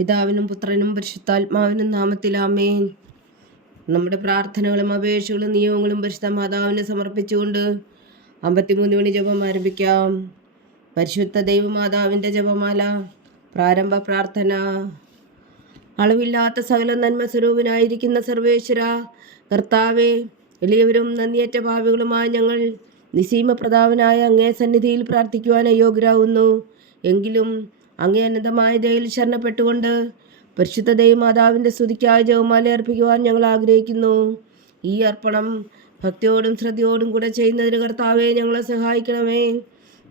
പിതാവിനും പുത്രനും പരിശുദ്ധാത്മാവിനും നാമത്തിൽ ആമേൻ. നമ്മുടെ പ്രാർത്ഥനകളും അപേക്ഷകളും നിയമങ്ങളും പരിശുദ്ധ മാതാവിനെ സമർപ്പിച്ചുകൊണ്ട് 53 മണി ജപം ആരംഭിക്കാം. പരിശുദ്ധ ദൈവമാതാവിൻ്റെ ജപമാല. പ്രാരംഭ പ്രാർത്ഥന. അളവില്ലാത്ത സകല നന്മ സ്വരൂപനായിരിക്കുന്ന സർവേശ്വര കർത്താവെ, എളിയവരും നന്ദിയേറ്റ പാപികളുമായ ഞങ്ങൾ നിസീമ പ്രതാപനായ അങ്ങേ സന്നിധിയിൽ പ്രാർത്ഥിക്കുവാൻ അയോഗ്യരാകുന്നു. എങ്കിലും അങ്ങേ അനന്തമായ ദയയിൽ ശരണപ്പെട്ടുകൊണ്ട് പരിശുദ്ധ ദൈവമാതാവിൻ്റെ സ്തുതിക്കായി ജപമാല അർപ്പിക്കുവാൻ ഞങ്ങൾ ആഗ്രഹിക്കുന്നു. ഈ അർപ്പണം ഭക്തിയോടും ശ്രദ്ധയോടും കൂടെ ചെയ്യുന്നതിന് കർത്താവെ ഞങ്ങളെ സഹായിക്കണമേ.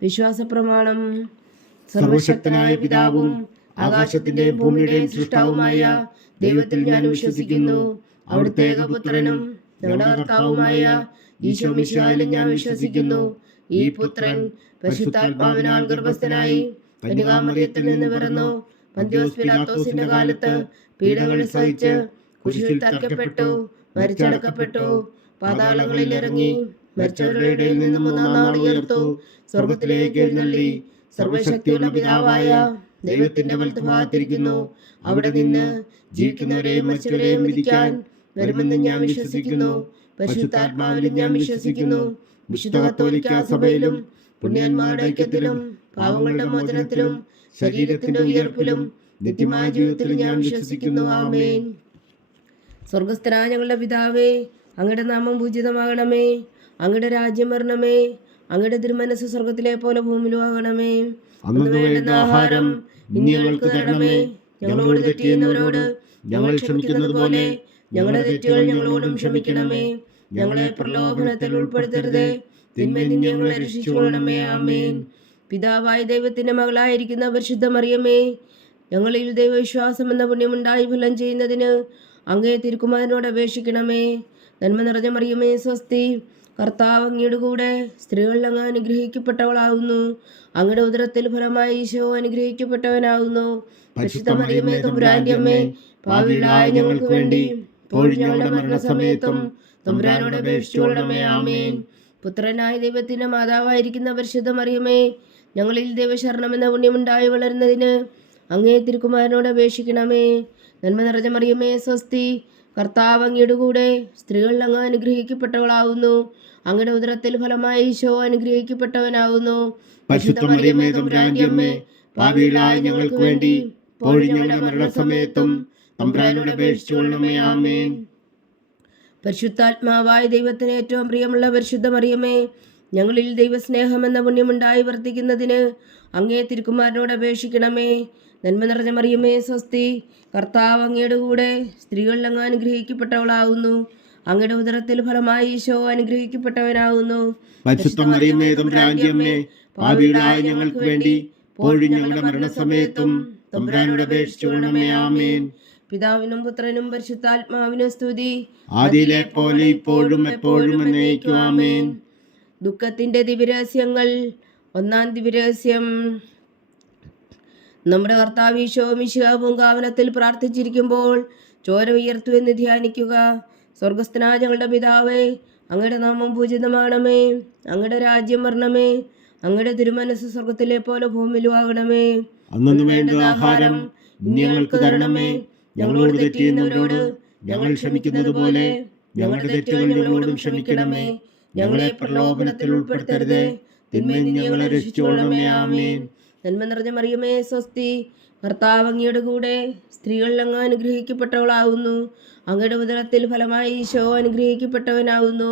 വിശ്വാസ പ്രമാണം. സർവശക്തനായ പിതാവും ആകാശത്തിന്റെയും ഭൂമിയുടെയും സൃഷ്ടാവുമായ ദൈവത്തിൽ ഞാൻ വിശ്വസിക്കുന്നു. അവിടുത്തെ ഏകപുത്രനും ഞങ്ങളുടെ കർത്താവുമായ ഈശോ മിശിഹായിലും ഞാൻ വിശ്വസിക്കുന്നു. ഈ പുത്രൻ പരിശുദ്ധാത്മാവിനാൽ ഗർഭസ്ഥനായി കന്യകാമറിയത്തിൽ നിന്ന് പിറന്നു, പന്തിയോസ് പിലാത്തോസിന്റെ കാലത്ത് പീഡകൾ സഹിച്ച് കുരിശിൽ തറയ്ക്കപ്പെട്ടു, മരിച്ചടക്കപ്പെട്ടു, പാതാളങ്ങളിൽ ഇറങ്ങി, മരിച്ചവരുടെ ഇടയിൽ നിന്ന് 3-ാം നാൾ ഉയർത്തു, സ്വർഗത്തിലേക്ക് എഴുന്നള്ളി, സർവശക്തിയുള്ള പിതാവായ ദൈവത്തിന്റെ വലത്തുഭാഗത്തിരിക്കുന്നു. അവിടെ നിന്ന് ജീവിക്കുന്നവരെയും മരിച്ചവരെയും വിധിക്കാൻ വരുമെന്ന് ഞാൻ വിശ്വസിക്കുന്നു. പരിശുദ്ധാത്മാവിലും ഞാൻ വിശ്വസിക്കുന്നു. വിശുദ്ധ കത്തോലിക്കാ സഭയിലും പുണ്യന്മാരുടെ ഐക്യത്തിലും പാവങ്ങളുടെ മോചനത്തിലും ശരീരത്തിന്റെ ഉയർപ്പിലും നിത്യമായ ജീവിതത്തിലും ഞാൻ വിശ്വസിക്കുന്നു. ആമേൻ. സ്വർഗസ്ഥനായ ഞങ്ങളുടെ പിതാവേ, അങ്ങയുടെ നാമം പൂജിതമാകണമേ. അങ്ങയുടെ രാജ്യം വരണമേ. അങ്ങയുടെ തിരുമനസ് സ്വർഗത്തിലെ പോലെ ഭൂമിയിലും ആകണമേ. അന്നു വേണ്ടുന്ന ആഹാരം ഇനി ഞങ്ങൾക്ക് തരണമേ. ഞങ്ങളോട് തെറ്റ് ചെയ്യുന്നവരോട് ഞങ്ങൾ ക്ഷമിക്കുന്നത് പോലെ ഞങ്ങളുടെ തെറ്റുകൾ ഞങ്ങളോടും ക്ഷമിക്കണമേ. ഞങ്ങളെ പ്രലോഭനത്തിൽ ഉൾപ്പെടുത്തരുതേ, തിന്മയിൽ നിന്ന് ഞങ്ങളെ രക്ഷിച്ചുകൊള്ളണമേ. ആമേൻ. പിതാവായ ദൈവത്തിന്റെ മകളായിരിക്കുന്ന പരിശുദ്ധ മറിയമേ, ഞങ്ങളിൽ ദൈവവിശ്വാസം എന്ന പുണ്യമുണ്ടായി ഫലം ചെയ്യുന്നതിന് അങ്ങേ തിരുക്കുമാരനോട് അപേക്ഷിക്കണമേ. നന്മ നിറഞ്ഞ മറിയമേ സ്വസ്തി, കർത്താവ് അങ്ങയുടെ കൂടെ സ്ത്രീകളിൽ അങ്ങ് അനുഗ്രഹിക്കപ്പെട്ടവളാകുന്നു. അങ്ങയുടെ ഉദരത്തിൽ ഫലമായി ഈശോ അനുഗ്രഹിക്കപ്പെട്ടവനാകുന്നു. പരിശുദ്ധ മറിയമേ തമ്പുരാന്റെ അമ്മേ, പാപികളായ ഞങ്ങൾക്ക് വേണ്ടി ഇപ്പോഴും ഞങ്ങളുടെ മരണസമയത്തും തമ്പുരാനോട് അപേക്ഷിച്ചുകൊള്ളണമേ. ആമേൻ. പുത്രനായ ദൈവത്തിന്റെ മാതാവായിരിക്കുന്ന പരിശുദ്ധ മറിയമേ, ഞങ്ങളിൽ ദൈവശരണം എന്ന പുണ്യമുണ്ടായി വളരുന്നതിന് അങ്ങേ തിരുക്കുമാരനോട് അപേക്ഷിക്കണമേ. നന്മ നിറഞ്ഞ മറിയമേ സ്വസ്തി, കർത്താവ് അങ്ങയുടെ കൂടെ സ്ത്രീകളിൽ അങ്ങ് അനുഗ്രഹിക്കപ്പെട്ടവളാകുന്നു. അങ്ങയുടെ ഉദരത്തിൽ ഫലമായി ഈശോ അനുഗ്രഹിക്കപ്പെട്ടവനാകുന്നു. പരിശുദ്ധ മറിയമേ തമ്പുരാന്റെ അമ്മേ, പാപികളായ ഞങ്ങൾക്ക് വേണ്ടി ഇപ്പോഴും ഞങ്ങളുടെ മരണസമയത്തും തമ്പുരാനോട് അപേക്ഷിച്ചുകൊള്ളണമേ. ആമേൻ. പരിശുദ്ധാത്മാവായ ദൈവത്തിന് ഏറ്റവും പ്രിയമുള്ള പരിശുദ്ധ മറിയമേ, ഞങ്ങളിൽ ദൈവസ്നേഹം എന്ന പുണ്യമുണ്ടായി വർദ്ധിക്കുന്നതിന് അങ്ങേ തിരുക്കുമാരനോട് അപേക്ഷിക്കണമേ. നന്മ നിറഞ്ഞ മറിയമേ സ്വസ്തി, കർത്താവ് അങ്ങയുടെ കൂടെ സ്ത്രീകളിൽ അങ്ങ് അനുഗ്രഹിക്കപ്പെട്ടവളാകുന്നു. അങ്ങയുടെ ഉദരത്തിൽ ഫലമായി ഈശോ അനുഗ്രഹിക്കപ്പെട്ടവനാകുന്നു. പരിശുദ്ധ മറിയമേ തമ്പുരാന്റെ അമ്മേ, പാപികളായ ഞങ്ങൾക്ക് വേണ്ടി ഇപ്പോഴും ഞങ്ങളുടെ മരണസമയത്തും തമ്പുരാനോട് അപേക്ഷിച്ചുകൊള്ളണമേ. ആമേൻ. പിതാവിനും പുത്രനും പരിശുദ്ധാത്മാവിനും സ്തുതി, ആദിയിലെ പോലെ ഇപ്പോഴും എപ്പോഴും എന്നേക്കും. ആമേൻ. ദുഃഖത്തിന്റെ ദിവ്യരഹസ്യങ്ങൾ. 1-ാം ദിവ്യരഹസ്യം. നമ്മുടെ കർത്താവ് ഈശോ മിശിഹാ പൂങ്കാവനത്തിൽ പ്രാർത്ഥിച്ചിരിക്കുമ്പോൾ ചോര ഉയർത്തുവെന്ന് ധ്യാനിക്കുക. സ്വർഗസ്ഥനായ ഞങ്ങളുടെ പിതാവേ, അങ്ങയുടെ നാമം പൂജിതമാകണമേ. അങ്ങയുടെ രാജ്യം വരണമേ. അങ്ങയുടെ തിരുമനസ് സ്വർഗത്തിലെ പോലെ ഭൂമിയിലും ആകണമേ. അന്നു വേണ്ടുന്ന ആഹാരം ഇനി ഞങ്ങൾക്ക് തരണമേ. ഞങ്ങളോട് തെറ്റ് ചെയ്യുന്നവരോട് ഞങ്ങൾ ക്ഷമിക്കുന്നത് പോലെ ഞങ്ങളുടെ തെറ്റുകൾ ഞങ്ങളോടും ക്ഷമിക്കണമേ. ഞങ്ങളെ പ്രലോഭനത്തിൽ ഉൾപ്പെടുത്തരുതേ, തിന്മയിൽ നിന്ന് ഞങ്ങളെ രക്ഷിച്ചുകൊള്ളണമേ. ആമേൻ. നന്മ നിറഞ്ഞ മറിയമേ സ്വസ്തി, കർത്താവ് അങ്ങയുടെ കൂടെ സ്ത്രീകളിൽ അങ്ങ് അനുഗ്രഹിക്കപ്പെട്ടവളാകുന്നു. അങ്ങയുടെ ഉദരത്തിൽ ഫലമായി ഈശോ അനുഗ്രഹിക്കപ്പെട്ടവനാകുന്നു.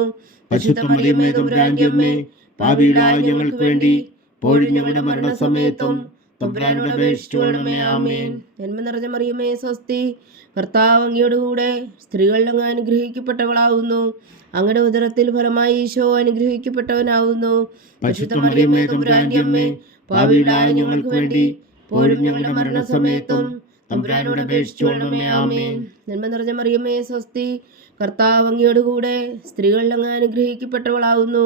പരിശുദ്ധ മറിയമേ തമ്പുരാന്റെ അമ്മേ, പാപികളായ ഞങ്ങൾക്ക് വേണ്ടി ഇപ്പോഴും ഞങ്ങളുടെ മരണസമയത്തും തമ്പുരാനോട് അപേക്ഷിച്ചുകൊള്ളണമേ. ആമേൻ. നന്മ നിറഞ്ഞ മറിയമേ സ്വസ്തി, കർത്താവ് അങ്ങയുടെ കൂടെ സ്ത്രീകളിൽ അങ്ങ് അനുഗ്രഹിക്കപ്പെട്ടവളാകുന്നു. അങ്ങയുടെ ഉദരത്തിൽ ഫലമായി ഈശോ അനുഗ്രഹിക്കപ്പെട്ടവനാകുന്നു. പരിശുദ്ധ മറിയമേ തമ്പുരാന്റെ അമ്മേ, പാപികളായ ഞങ്ങൾക്ക് വേണ്ടി ഇപ്പോഴും ഞങ്ങളുടെ മരണസമയത്തും തമ്പുരാനോട് അപേക്ഷിച്ചുകൊള്ളണമേ. ആമേൻ. നന്മ നിറഞ്ഞ മറിയമേ സ്വസ്തി, കർത്താവ് അങ്ങയുടെ കൂടെ സ്ത്രീകളിൽ അങ്ങ് അനുഗ്രഹിക്കപ്പെട്ടവളാകുന്നു.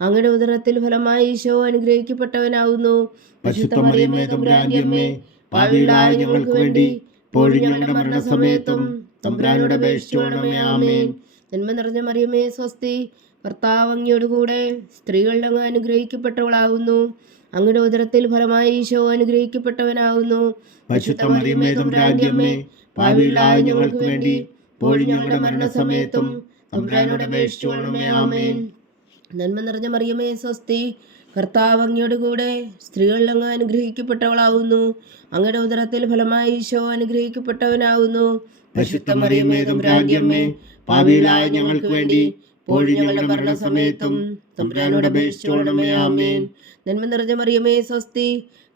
അങ്ങയുടെ ഉദരത്തിൽ ഫലമായി ഈശോ അനുഗ്രഹിക്കപ്പെട്ടവനാകുന്നു. പരിശുദ്ധ മറിയമേ തമ്പുരാന്റെ അമ്മേ, പാപികളായ ഞങ്ങൾക്ക് വേണ്ടി ഇപ്പോഴും ഞങ്ങളുടെ മരണസമയത്തും തമ്പുരാനോട് അപേക്ഷിച്ചുകൊള്ളണമേ. ആമേൻ. നന്മ നിറഞ്ഞ മറിയമേ സ്വസ്തി, കർത്താവ് അങ്ങയുടെ കൂടെ സ്ത്രീകളിൽ അങ്ങ് അനുഗ്രഹിക്കപ്പെട്ടവളാകുന്നു. അങ്ങയുടെ ഉദരത്തിൽ ഫലമായി ഈശോ അനുഗ്രഹിക്കപ്പെട്ടവനാകുന്നു. പരിശുദ്ധ മറിയമേ തമ്പുരാന്റെ അമ്മേ, പാപികളായ ഞങ്ങൾക്ക് വേണ്ടി ഇപ്പോഴും ഞങ്ങളുടെ മരണസമയത്തും തമ്പുരാനോട് അപേക്ഷിച്ചുകൊള്ളണമേ. ആമേൻ. നന്മ നിറഞ്ഞ മറിയമേ സ്വസ്തി, കർത്താവ് അങ്ങയോട് കൂടെ സ്ത്രീകളിൽ അങ്ങ് അനുഗ്രഹിക്കപ്പെട്ടവളാവുന്നു. അങ്ങയുടെ ഉദരത്തിൽ ഫലമായി ഈശോ അനുഗ്രഹിക്കപ്പെട്ടവനാകുന്നു. പരിശുദ്ധ മറിയമേ തമ്പുരാന്റെ അമ്മേ, പാപികളായ ഞങ്ങൾക്ക് വേണ്ടി ഇപ്പോഴും ഞങ്ങളുടെ മരണസമയത്തും തമ്പുരാനോട് അപേക്ഷിച്ചുകൊള്ളണമേ. ആമേൻ. നന്മ നിറഞ്ഞ മറിയമേ സ്വസ്തി,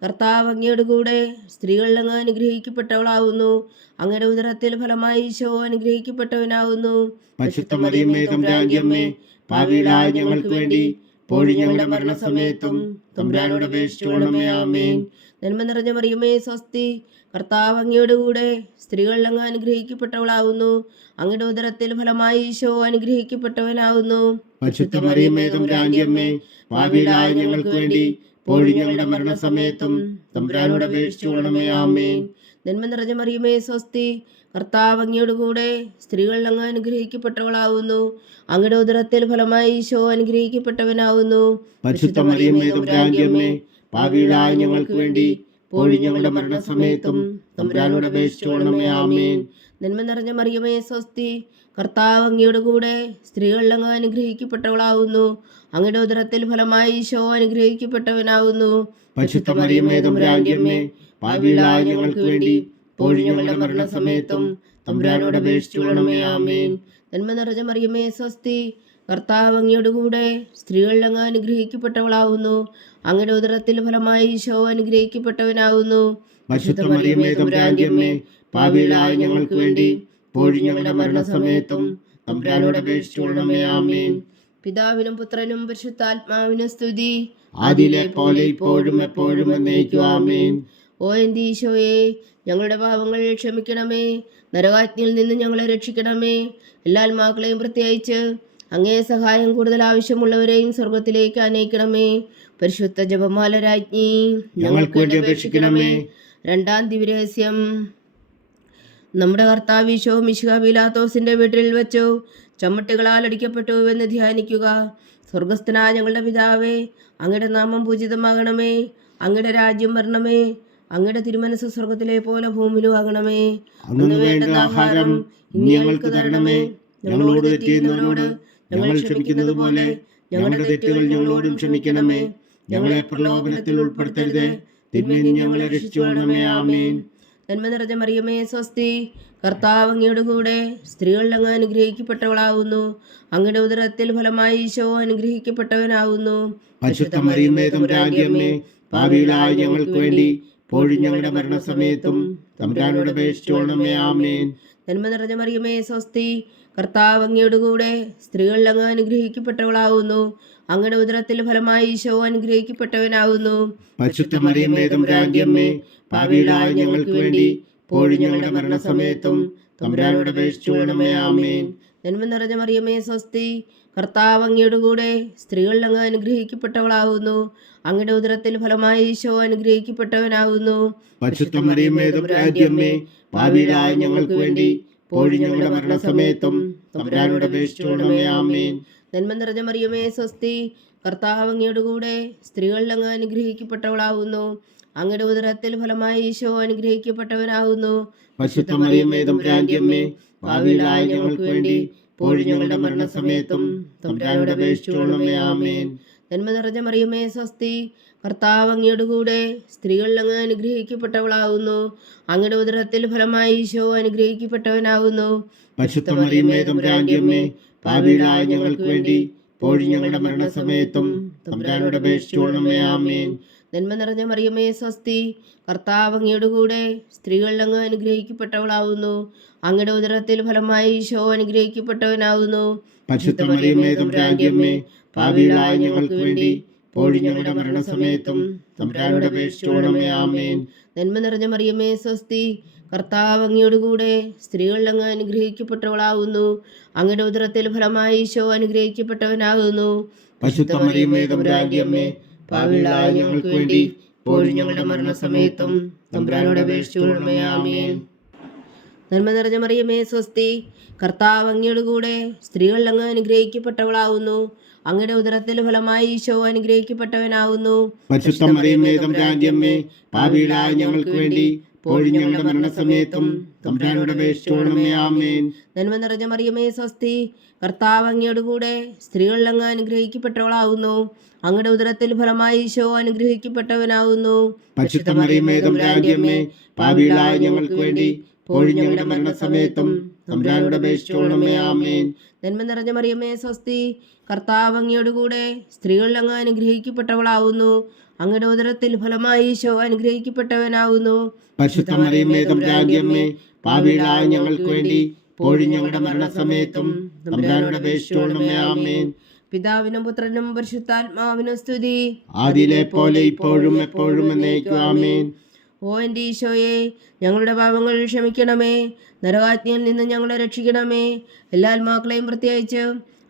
കർത്താവ് അങ്ങയോട് കൂടെ സ്ത്രീകളിൽ അങ്ങ് അനുഗ്രഹിക്കപ്പെട്ടവളാവുന്നു. അങ്ങയുടെ ഉദരത്തിൽ ഫലമായി ഈശോ അനുഗ്രഹിക്കപ്പെട്ടവനാകുന്നു. പരിശുദ്ധ മറിയമേ തമ്പുരാന്റെ അമ്മേ, പാപികളായ ഞങ്ങൾക്ക് വേണ്ടി ഇപ്പോഴും ഞങ്ങളുടെ മരണസമയത്തും തമ്പുരാനോട് അപേക്ഷിച്ചുകൊള്ളണമേ. ആമേൻ. നന്മ നിറഞ്ഞ മറിയമേ സ്വസ്തി, കർത്താവ് അങ്ങയോട് കൂടെ സ്ത്രീകളിൽ അങ്ങ് അനുഗ്രഹിക്കപ്പെട്ടവളാവുന്നു. അങ്ങയുടെ ഉദരത്തിൽ ഫലമായി ഈശോ അനുഗ്രഹിക്കപ്പെട്ടവനാകുന്നു. പരിശുദ്ധ മറിയമേ തമ്പുരാന്റെ അമ്മേ, പാപികളായ ഞങ്ങൾക്ക് വേണ്ടി ഇപ്പോഴും ഞങ്ങളുടെ മരണസമയത്തും തമ്പുരാനോട് അപേക്ഷിച്ചുകൊള്ളണമേ. ആമേൻ. നന്മ നിറഞ്ഞ മറിയമേ സ്വസ്തി, കർത്താവ് അങ്ങയോട് കൂടെ സ്ത്രീകളിൽ അങ്ങ് അനുഗ്രഹിക്കപ്പെട്ടവളാവുന്നു. അങ്ങയുടെ ഉദരത്തിൽ ഫലമായി ഈശോ അനുഗ്രഹിക്കപ്പെട്ടവനാകുന്നു. പരിശുദ്ധ മറിയമേ തമ്പുരാന്റെ അമ്മേ, പാപികളായ ഞങ്ങൾക്ക് വേണ്ടി ഇപ്പോഴും ഞങ്ങളുടെ മരണസമയത്തും തമ്പുരാനോട് അപേക്ഷിച്ചുകൊള്ളണമേ. ആമേൻ. നന്മ നിറഞ്ഞ മറിയമേ സ്വസ്തി, കർത്താവ് അങ്ങയോട് കൂടെ സ്ത്രീകളിൽ അങ്ങ് അനുഗ്രഹിക്കപ്പെട്ടവളാവുന്നു. അങ്ങയുടെ ഉദരത്തിൽ ഫലമായി ഈശോ അനുഗ്രഹിക്കപ്പെട്ടവനാകുന്നു. പരിശുദ്ധ മറിയമേ തമ്പുരാന്റെ അമ്മേ, പാപികളായ ഞങ്ങൾക്ക് വേണ്ടി ഇപ്പോഴും ഞങ്ങളുടെ മരണസമയത്തും തമ്പുരാനോട് അപേക്ഷിച്ചുകൊള്ളണമേ. ആമേൻ. നന്മ നിറഞ്ഞ മറിയമേ സ്വസ്തി, കർത്താവ് അങ്ങയോട് കൂടെ സ്ത്രീകളിൽ അങ്ങ് അനുഗ്രഹിക്കപ്പെട്ടവളാവുന്നു. അങ്ങയുടെ ഉദരത്തിൽ ഫലമായി ഈശോ അനുഗ്രഹിക്കപ്പെട്ടവനാകുന്നു. പരിശുദ്ധ മറിയമേ തമ്പുരാന്റെ അമ്മേ, പാപികളായ ഞങ്ങൾക്ക് വേണ്ടി ഇപ്പോഴും ഞങ്ങളുടെ മരണസമയത്തും തമ്പുരാനോട് അപേക്ഷിച്ചുകൊള്ളണമേ. ആമേൻ. പിതാവിനും പുത്രനും പരിശുദ്ധാത്മാവിനും സ്തുതി, ആദിയിലെ പോലെ ഇപ്പോഴും എപ്പോഴും എന്നേക്കും. ആമേൻ. ഓ എൻ്റെ ഈശോയെ, ഞങ്ങളുടെ പാപങ്ങൾ ക്ഷമിക്കണമേ. നരകാജ്ഞയിൽ നിന്ന് ഞങ്ങളെ രക്ഷിക്കണമേ. എല്ലാ ആത്മാക്കളെയും പ്രത്യേകിച്ച് അങ്ങേ സഹായം കൂടുതൽ ആവശ്യമുള്ളവരെയും സ്വർഗത്തിലേക്ക് അനയിക്കണമേ. പരിശുദ്ധ ജപമാല രാജ്ഞി, ഞങ്ങൾക്ക് വേണ്ടി അപേക്ഷിക്കണമേ. രണ്ടാം ദിവ്യരഹസ്യം. നമ്മുടെ കർത്താവ് ഈശോ മിശിഹാ പീലാത്തോസിന്റെ വീട്ടിൽ വെച്ചു ചമ്മട്ടികളാൽ അടിക്കപ്പെട്ടു എന്ന് ധ്യാനിക്കുക. സ്വർഗസ്ഥനായ ഞങ്ങളുടെ പിതാവേ, അങ്ങയുടെ നാമം പൂജിതമാകണമേ. അങ്ങയുടെ രാജ്യം വരണമേ. അങ്ങയുടെ തിരുമനസ് സ്വർഗത്തിലെ പോലെ ഭൂമിയിലും ആകണമേ. അന്നു വേണ്ടുന്ന ആഹാരം ഇന്ന് ഞങ്ങൾക്ക് തരണമേ. ഞങ്ങളോട് തെറ്റ് ചെയ്യുന്നവരോട് ഞങ്ങൾ ക്ഷമിക്കുന്നത് പോലെ ഞങ്ങളുടെ തെറ്റുകൾ ഞങ്ങളോടും ക്ഷമിക്കണമേ. ഞങ്ങളെ പ്രലോഭനത്തിൽ ഉൾപ്പെടുത്തരുതേ, തിന്മയിൽ നിന്ന് ഞങ്ങളെ രക്ഷിച്ചുകൊള്ളണമേ. ആമേൻ. നന്മ നിറഞ്ഞ മറിയമേ സ്വസ്തി, കർത്താവ് അങ്ങയുടെ കൂടെ സ്ത്രീകളിൽ അങ്ങ് അനുഗ്രഹിക്കപ്പെട്ടവളാവുന്നു. അങ്ങയുടെ ഉദരത്തിൽ ഫലമായി ഈശോ അനുഗ്രഹിക്കപ്പെട്ടവനാകുന്നു. പരിശുദ്ധ മറിയമേ തമ്പുരാന്റെ അമ്മേ, പാപികളായ ഞങ്ങൾക്ക് വേണ്ടി ഇപ്പോഴും ഞങ്ങളുടെ മരണസമയത്തും തമ്പുരാനോട് അപേക്ഷിച്ചുകൊള്ളണമേ. ആമേൻ. നന്മ നിറഞ്ഞ മറിയമേ സ്വസ്തി, കർത്താവ് അങ്ങയുടെ കൂടെ സ്ത്രീകളിൽ അങ്ങ് അനുഗ്രഹിക്കപ്പെട്ടവളാവുന്നു. അങ്ങയുടെ ഉദരത്തിൽ ഫലമായി ഈശോ അനുഗ്രഹിക്കപ്പെട്ടവനാകുന്നു. പരിശുദ്ധ മറിയമേ തമ്പുരാന്റെ അമ്മേ, പാപികളായ ഞങ്ങൾക്ക് വേണ്ടി ഇപ്പോഴും ഞങ്ങളുടെ മരണസമയത്തും തമ്പുരാനോട് അപേക്ഷിച്ചുകൊള്ളണമേ. ആമേൻ. നന്മ നിറഞ്ഞ മറിയമേ സ്വസ്തി, കർത്താവ് അങ്ങയുടെ കൂടെ സ്ത്രീകളിൽ അങ്ങ് അനുഗ്രഹിക്കപ്പെട്ടവളാവുന്നു. അങ്ങയുടെ ഉദരത്തിൽ ഫലമായി ഈശോ അനുഗ്രഹിക്കപ്പെട്ടവനാകുന്നു. പരിശുദ്ധ മറിയമേ തമ്പുരാന്റെ അമ്മേ, പാപികളായ ഞങ്ങൾക്ക് വേണ്ടി ഇപ്പോഴും ഞങ്ങളുടെ മരണസമയത്തും തമ്പുരാനോട് അപേക്ഷിച്ചുകൊള്ളണമേ. ആമേൻ. നന്മ നിറഞ്ഞ മറിയമേ സ്വസ്തി, കർത്താവ് അങ്ങയുടെ കൂടെ സ്ത്രീകളിൽ അങ്ങ് അനുഗ്രഹിക്കപ്പെട്ടവളാവുന്നു. അങ്ങയുടെ ഉദരത്തിൽ ഫലമായി ഈശോ അനുഗ്രഹിക്കപ്പെട്ടവനാകുന്നു. പരിശുദ്ധ മറിയമേ തമ്പുരാന്റെ അമ്മേ, പാപികളായ ഞങ്ങൾക്ക് വേണ്ടി ഇപ്പോഴും ഞങ്ങളുടെ മരണസമയത്തും തമ്പുരാനോട് അപേക്ഷിച്ചുകൊള്ളണമേ. ആമേൻ. നന്മ നിറഞ്ഞ മറിയമേ സ്വസ്തി, കർത്താവ് അങ്ങയുടെ കൂടെ സ്ത്രീകളിൽ അങ്ങ് അനുഗ്രഹിക്കപ്പെട്ടവളാകുന്നു. അങ്ങയുടെ ഉദരത്തിൽ ഫലമായി ഈശോ അനുഗ്രഹിക്കപ്പെട്ടവനാകുന്നു. പരിശുദ്ധ മറിയമേ തമ്പുരാന്റെ അമ്മേ, പാപികളായ ഞങ്ങൾക്ക് വേണ്ടി ഇപ്പോഴും ഞങ്ങളുടെ മരണസമയത്തും തമ്പുരാനോട് അപേക്ഷിച്ചുകൊള്ളണമേ. ആമേൻ. നന്മ നിറഞ്ഞ മറിയമേ സ്വസ്തി, കർത്താവ് അങ്ങയുടെ കൂടെ സ്ത്രീകളിൽ അങ്ങ് അനുഗ്രഹിക്കപ്പെട്ടവളാകുന്നു. അങ്ങയുടെ ഉദരത്തിൽ ഫലമായി ഈശോ അനുഗ്രഹിക്കപ്പെട്ടവനാകുന്നു. പരിശുദ്ധ മറിയമേ തമ്പുരാന്റെ അമ്മേ, പാപികളായ ഞങ്ങൾക്ക് വേണ്ടി ഇപ്പോഴും ഞങ്ങളുടെ മരണസമയത്തും തമ്പുരാനോട് അപേക്ഷിച്ചുകൊള്ളണമേ. ആമേൻ. നന്മ നിറഞ്ഞ മറിയമേ സ്വസ്തി, കർത്താവ് അങ്ങയുടെ കൂടെ സ്ത്രീകളിൽ അങ്ങ് അനുഗ്രഹിക്കപ്പെട്ടവളാകുന്നു. അങ്ങയുടെ ഉദരത്തിൽ ഫലമായി ഈശോ അനുഗ്രഹിക്കപ്പെട്ടവനാകുന്നു. പരിശുദ്ധ മറിയമേ തമ്പുരാന്റെ അമ്മേ, പാപികളായ ഞങ്ങൾക്ക് വേണ്ടി ഇപ്പോഴും ഞങ്ങളുടെ മരണസമയത്തും തമ്പുരാനോട് അപേക്ഷിച്ചുകൊള്ളണമേ. ആമേൻ. നന്മ നിറഞ്ഞ മറിയമേ സ്വസ്തി, കർത്താവ് അങ്ങയുടെ കൂടെ, സ്ത്രീകൾ അങ്ങ് അനുഗ്രഹിക്കപ്പെട്ടവളാവുന്നു. അങ്ങയുടെ ഉദരത്തിൽ ഫലമായി ഈശോ അനുഗ്രഹിക്കപ്പെട്ടവനാവുന്നു. പരിശുദ്ധ മറിയമേ തമ്പുരാന്റെ അമ്മേ, പാപികളായ ഞങ്ങൾക്ക് വേണ്ടി ഇപ്പോഴും ഞങ്ങളുടെ മരണസമയത്തും തമ്പുരാനോട് അപേക്ഷിച്ചുകൊള്ളണമേ. ആമേൻ. നന്മ നിറഞ്ഞ മറിയമേ സ്വസ്തി, കർത്താവ് അങ്ങയുടെ കൂടെ, സ്ത്രീകൾ അങ്ങ് അനുഗ്രഹിക്കപ്പെട്ടവളാവുന്നു. അങ്ങയുടെ ഉദരത്തിൽ ഫലമായി ഈശോ അനുഗ്രഹിക്കപ്പെട്ടവനാവുന്നു. പരിശുദ്ധ മറിയമേ തമ്പുരാന്റെ അമ്മേ, പാപികളായ ഞങ്ങൾക്ക് വേണ്ടി ഇപ്പോഴും ഞങ്ങളുടെ മരണസമയത്തും തമ്പുരാനോട് അപേക്ഷിച്ചുകൊള്ളണമേ. ആമേൻ. നന്മ നിറഞ്ഞ മറിയമേ സ്വസ്തി, കർത്താവ് അങ്ങയുടെ കൂടെ, സ്ത്രീകൾ അങ്ങ് അനുഗ്രഹിക്കപ്പെട്ടവളാവുന്നു. അങ്ങയുടെ ഉദരത്തിൽ ഫലമായി ഈശോ അനുഗ്രഹിക്കപ്പെട്ടവനാവുന്നു. പരിശുദ്ധ മറിയമേ തമ്പുരാന്റെ അമ്മേ, പാപികളായ ഞങ്ങൾക്ക് വേണ്ടി ഇപ്പോഴും ഞങ്ങളുടെ മരണസമയത്തും തമ്പുരാനോട് അപേക്ഷിച്ചുകൊള്ളണമേ. ആമേൻ. പിതാവിനും പുത്രനും പരിശുദ്ധാത്മാവിനും സ്തുതി, ആദിയിലെ പോലെ ഇപ്പോഴും എപ്പോഴും എന്നേക്കും. ആമേൻ. ഓ എൻ്റെ ഈശോയെ, ഞങ്ങളുടെ പാപങ്ങൾ ക്ഷമിക്കണമേ, നരകാജ്ഞയിൽ നിന്ന് ഞങ്ങളെ രക്ഷിക്കണമേ. എല്ലാ ആത്മാക്കളെയും പ്രത്യേകിച്ച്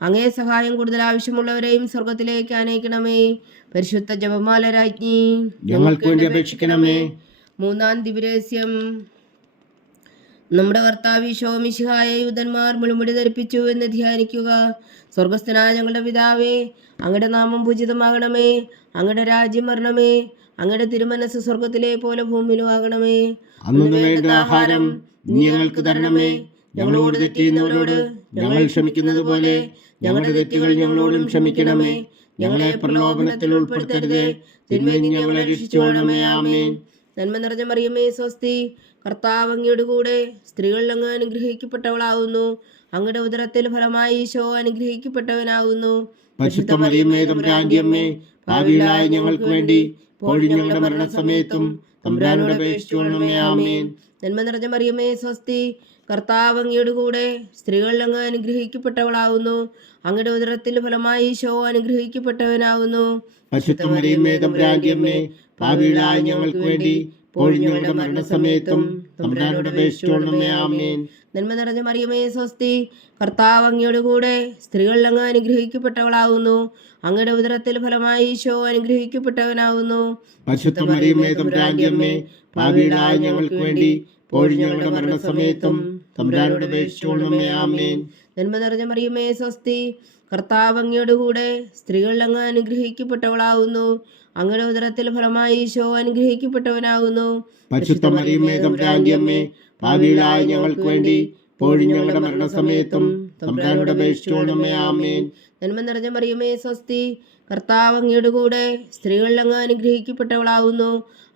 അങ്ങേ സഹായം കൂടുതൽ ആവശ്യമുള്ളവരെയും സ്വർഗത്തിലേക്ക് അനയിക്കണമേ. പരിശുദ്ധ ജപമാല രാജ്ഞി, ഞങ്ങൾക്ക് വേണ്ടി അപേക്ഷിക്കണമേ. മൂന്നാം ദിവരഹസ്യം. നമ്മുടെ കർത്താവ് ഈശോ മിശിഹായെ യൂദന്മാർ മുൾമുടി ധരിപ്പിച്ചു എന്ന് ധ്യാനിക്കുക. സ്വർഗസ്ഥനായ ഞങ്ങളുടെ പിതാവേ, അങ്ങയുടെ നാമം പൂജിതമാകണമേ, അങ്ങയുടെ രാജ്യം വരണമേ, അങ്ങയുടെ തിരുമനസ് സ്വർഗത്തിലെ പോലെ ഭൂമിയിലും ആകണമേ. അന്നു വേണ്ട ആഹാരം നീ ഞങ്ങൾക്ക് തരണമേ. ഞങ്ങളോട് തെറ്റ് ചെയ്യുന്നവരോട് ഞങ്ങൾ ക്ഷമിക്കുന്നത് പോലെ ഞങ്ങളുടെ തെറ്റുകൾ ഞങ്ങളോടും ക്ഷമിക്കണമേ. ഞങ്ങളെ പ്രലോഭനത്തിൽ ഉൾപ്പെടുത്തരുതേ, തിന്മയിൽ നിന്ന് ഞങ്ങളെ രക്ഷിച്ചുകൊള്ളണമേ. ആമേൻ. നന്മ നിറഞ്ഞ മറിയമേ സ്വസ്തി, കർത്താവ് അങ്ങയുടെ കൂടെ, സ്ത്രീകൾ അങ്ങ് അനുഗ്രഹിക്കപ്പെട്ടവളാവുന്നു. അങ്ങയുടെ ഉദരത്തിൽ ഫലമായി ഈശോ അനുഗ്രഹിക്കപ്പെട്ടവനാവുന്നു. പരിശുദ്ധ മറിയമേ തമ്പുരാന്റെ അമ്മേ, പാപികളായ ഞങ്ങൾക്ക് വേണ്ടി ഇപ്പോഴും ഞങ്ങളുടെ മരണസമയത്തും തമ്പുരാനോട് അപേക്ഷിച്ചുകൊള്ളണമേ. ആമേൻ. നന്മ നിറഞ്ഞ മറിയമേ സ്വസ്തി, കർത്താവ് അങ്ങയുടെ കൂടെ, സ്ത്രീകൾ അങ്ങ് അനുഗ്രഹിക്കപ്പെട്ടവളാവുന്നു. അങ്ങയുടെ ഉദരത്തിൽ ഫലമായി ഈശോ അനുഗ്രഹിക്കപ്പെട്ടവനാവുന്നു. പരിശുദ്ധ മറിയമേ തമ്പുരാന്റെ അമ്മേ, പാപികളായ ഞങ്ങൾക്ക് വേണ്ടി ഇപ്പോഴും ഞങ്ങളുടെ മരണസമയത്തും തമ്പുരാനോട് അപേക്ഷിച്ചുകൊള്ളണമേ. ആമേൻ. നന്മ നിറഞ്ഞ മറിയമേ സ്വസ്തി, കർത്താവ് അങ്ങയുടെ കൂടെ, സ്ത്രീകൾ അങ്ങ് അനുഗ്രഹിക്കപ്പെട്ടവളാവുന്നു. അങ്ങയുടെ ഉദരത്തിൽ ഫലമായി ഈശോ അനുഗ്രഹിക്കപ്പെട്ടവനാവുന്നു. പരിശുദ്ധ മറിയമേ തമ്പുരാന്റെ അമ്മേ, പാപികളായ ഞങ്ങൾക്ക് വേണ്ടി ഇപ്പോഴും ഞങ്ങളുടെ മരണസമയത്തും തമ്പുരാനോട് അപേക്ഷിച്ചുകൊള്ളണമേ. ആമേൻ. നന്മ നിറഞ്ഞ മറിയമേ സ്വസ്തി, കർത്താവ് അങ്ങയുടെ കൂടെ, സ്ത്രീകൾ അങ്ങ് അനുഗ്രഹിക്കപ്പെട്ടവളാവുന്നു. അങ്ങയുടെ ഉദരത്തിൽ ഫലമായി ഈശോ അനുഗ്രഹിക്കപ്പെട്ടവനാവുന്നു. പരിശുദ്ധ മറിയമേ തമ്പുരാന്റെ അമ്മേ, പാപികളായ ഞങ്ങൾക്ക് വേണ്ടി ഇപ്പോഴും ഞങ്ങളുടെ മരണസമയത്തും തമ്പുരാനോട് അപേക്ഷിച്ചുകൊള്ളണമേ. ആമേൻ. നന്മ നിറഞ്ഞ മറിയമേ സ്വസ്തി, കർത്താവ് അങ്ങയുടെ കൂടെ, സ്ത്രീകൾ അങ്ങ് അനുഗ്രഹിക്കപ്പെട്ടവളാവുന്നു.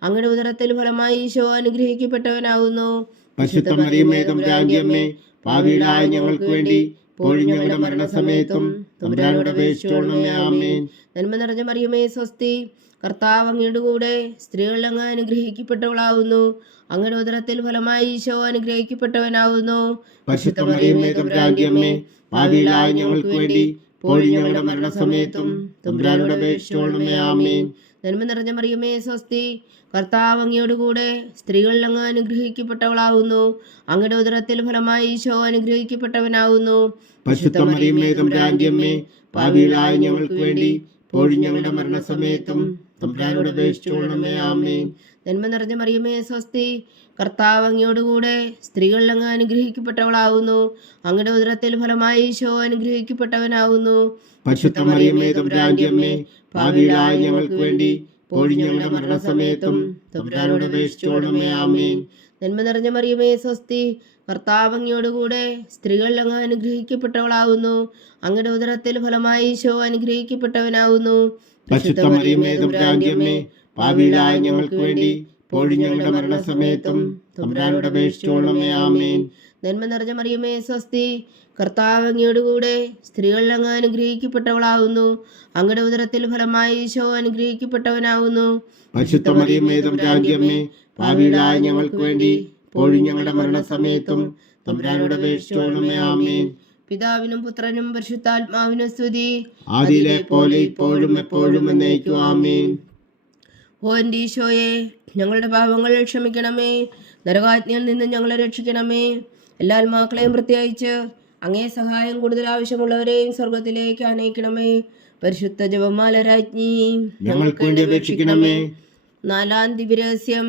അങ്ങയുടെ ഉദരത്തിൽ ഫലമായി ഈശോ അനുഗ്രഹിക്കപ്പെട്ടവനാവുന്നു. പരിശുദ്ധ മറിയമേ തമ്പുരാന്റെ അമ്മേ, പാപികളായ ഞങ്ങൾക്ക് വേണ്ടി ഇപ്പോഴും ഞങ്ങളുടെ മരണസമയത്തും തമ്പുരാനോട് അപേക്ഷിച്ചുകൊള്ളണമേ. ആമേൻ. നന്മ നിറഞ്ഞ മറിയമേ സ്വസ്തി, കർത്താവ് അങ്ങയുടെ കൂടെ, സ്ത്രീകൾ അങ്ങ് അനുഗ്രഹിക്കപ്പെട്ടവളാവുന്നു. അങ്ങയുടെ ഉദരത്തിൽ ഫലമായി ഈശോ അനുഗ്രഹിക്കപ്പെട്ടവനാവുന്നു. പരിശുദ്ധ മറിയമേ തമ്പുരാന്റെ അമ്മേ, പാപികളായ ഞങ്ങൾക്ക് വേണ്ടി ഇപ്പോഴും ഞങ്ങളുടെ മരണസമയത്തും തമ്പുരാനോട് അപേക്ഷിച്ചുകൊള്ളണമേ. ആമേൻ. നന്മ നിറഞ്ഞ മറിയമേ സ്വസ്തി, കർത്താവ് അങ്ങയുടെ കൂടെ, സ്ത്രീകൾ അങ്ങ് അനുഗ്രഹിക്കപ്പെട്ടവളാവുന്നു. അങ്ങയുടെ ഉദരത്തിൽ ഫലമായി ഈശോ അനുഗ്രഹിക്കപ്പെട്ടവനാവുന്നു. പരിശുദ്ധ മറിയമേ തമ്പുരാന്റെ അമ്മേ, പാപികളായ ഞങ്ങൾക്ക് വേണ്ടി ഇപ്പോഴും ഞങ്ങളുടെ മരണസമയത്തും തമ്പുരാനോട് അപേക്ഷിച്ചുകൊള്ളണമേ. ആമേൻ. നന്മ നിറഞ്ഞ മറിയമേ സ്വസ്തി, കർത്താവ് അങ്ങയുടെ കൂടെ, സ്ത്രീകൾ അങ്ങ് അനുഗ്രഹിക്കപ്പെട്ടവളാവുന്നു. അങ്ങയുടെ ഉദരത്തിൽ ഫലമായി ഈശോ അനുഗ്രഹിക്കപ്പെട്ടവനാവുന്നു. പരിശുദ്ധ മറിയമേ തമ്പുരാന്റെ അമ്മേ, പാപികളായ ഞങ്ങൾക്ക് വേണ്ടി ഇപ്പോഴും ഞങ്ങളുടെ മരണസമയത്തും തമ്പുരാനോട് അപേക്ഷിച്ചുകൊള്ളണമേ. ആമേൻ. നന്മ നിറഞ്ഞ മറിയമേ സ്വസ്തി, കർത്താവ് അങ്ങയുടെ കൂടെ, സ്ത്രീകൾ അങ്ങ് അനുഗ്രഹിക്കപ്പെട്ടവളാവുന്നു. അങ്ങയുടെ ഉദരത്തിൽ ഫലമായി ഈശോ അനുഗ്രഹിക്കപ്പെട്ടവനാവുന്നു. പരിശുദ്ധ മറിയമേ തമ്പുരാന്റെ അമ്മേ, പാപികളായ ഞങ്ങൾക്ക് വേണ്ടി ഇപ്പോഴും ഞങ്ങളുടെ മരണസമയത്തും തമ്പുരാനോട് അപേക്ഷിച്ചുകൊള്ളണമേ. ആമേൻ. നന്മ നിറഞ്ഞ മറിയമേ സ്വസ്തി, കർത്താവ് അങ്ങയുടെ കൂടെ, സ്ത്രീകൾ അങ്ങ് അനുഗ്രഹിക്കപ്പെട്ടവളാവുന്നു. അങ്ങയുടെ ഉദരത്തിൽ ഫലമായി ഈശോ അനുഗ്രഹിക്കപ്പെട്ടവനാവുന്നു. പരിശുദ്ധ മറിയമേ തമ്പുരാന്റെ അമ്മേ, പാപികളായ ഞങ്ങൾക്ക് വേണ്ടി ഇപ്പോഴും ഞങ്ങളുടെ മരണസമയത്തും തമ്പുരാനോട് അപേക്ഷിച്ചുകൊള്ളണമേ. ആമേൻ. പിതാവിനും പുത്രനും പരിശുദ്ധാത്മാവിനും സ്തുതി, ആദിയിലെ പോലെ ഇപ്പോഴും എപ്പോഴും എന്നേക്കും. ആമേൻ. ഓ എൻ്റെ ഈശോയെ, ഞങ്ങളുടെ പാപങ്ങൾ ക്ഷമിക്കണമേ, നരകാജ്ഞയിൽ നിന്ന് ഞങ്ങളെ രക്ഷിക്കണമേ. എല്ലാ ആത്മാക്കളെയും പ്രത്യേകിച്ച് അങ്ങേ സഹായം കൂടുതൽ ആവശ്യമുള്ളവരെയും സ്വർഗത്തിലേക്ക് അനയിക്കണമേ. പരിശുദ്ധ ജപമാല രാജ്ഞി, ഞങ്ങൾക്ക് വേണ്ടി അപേക്ഷിക്കണമേ. നാലാം ദിവരഹസ്യം.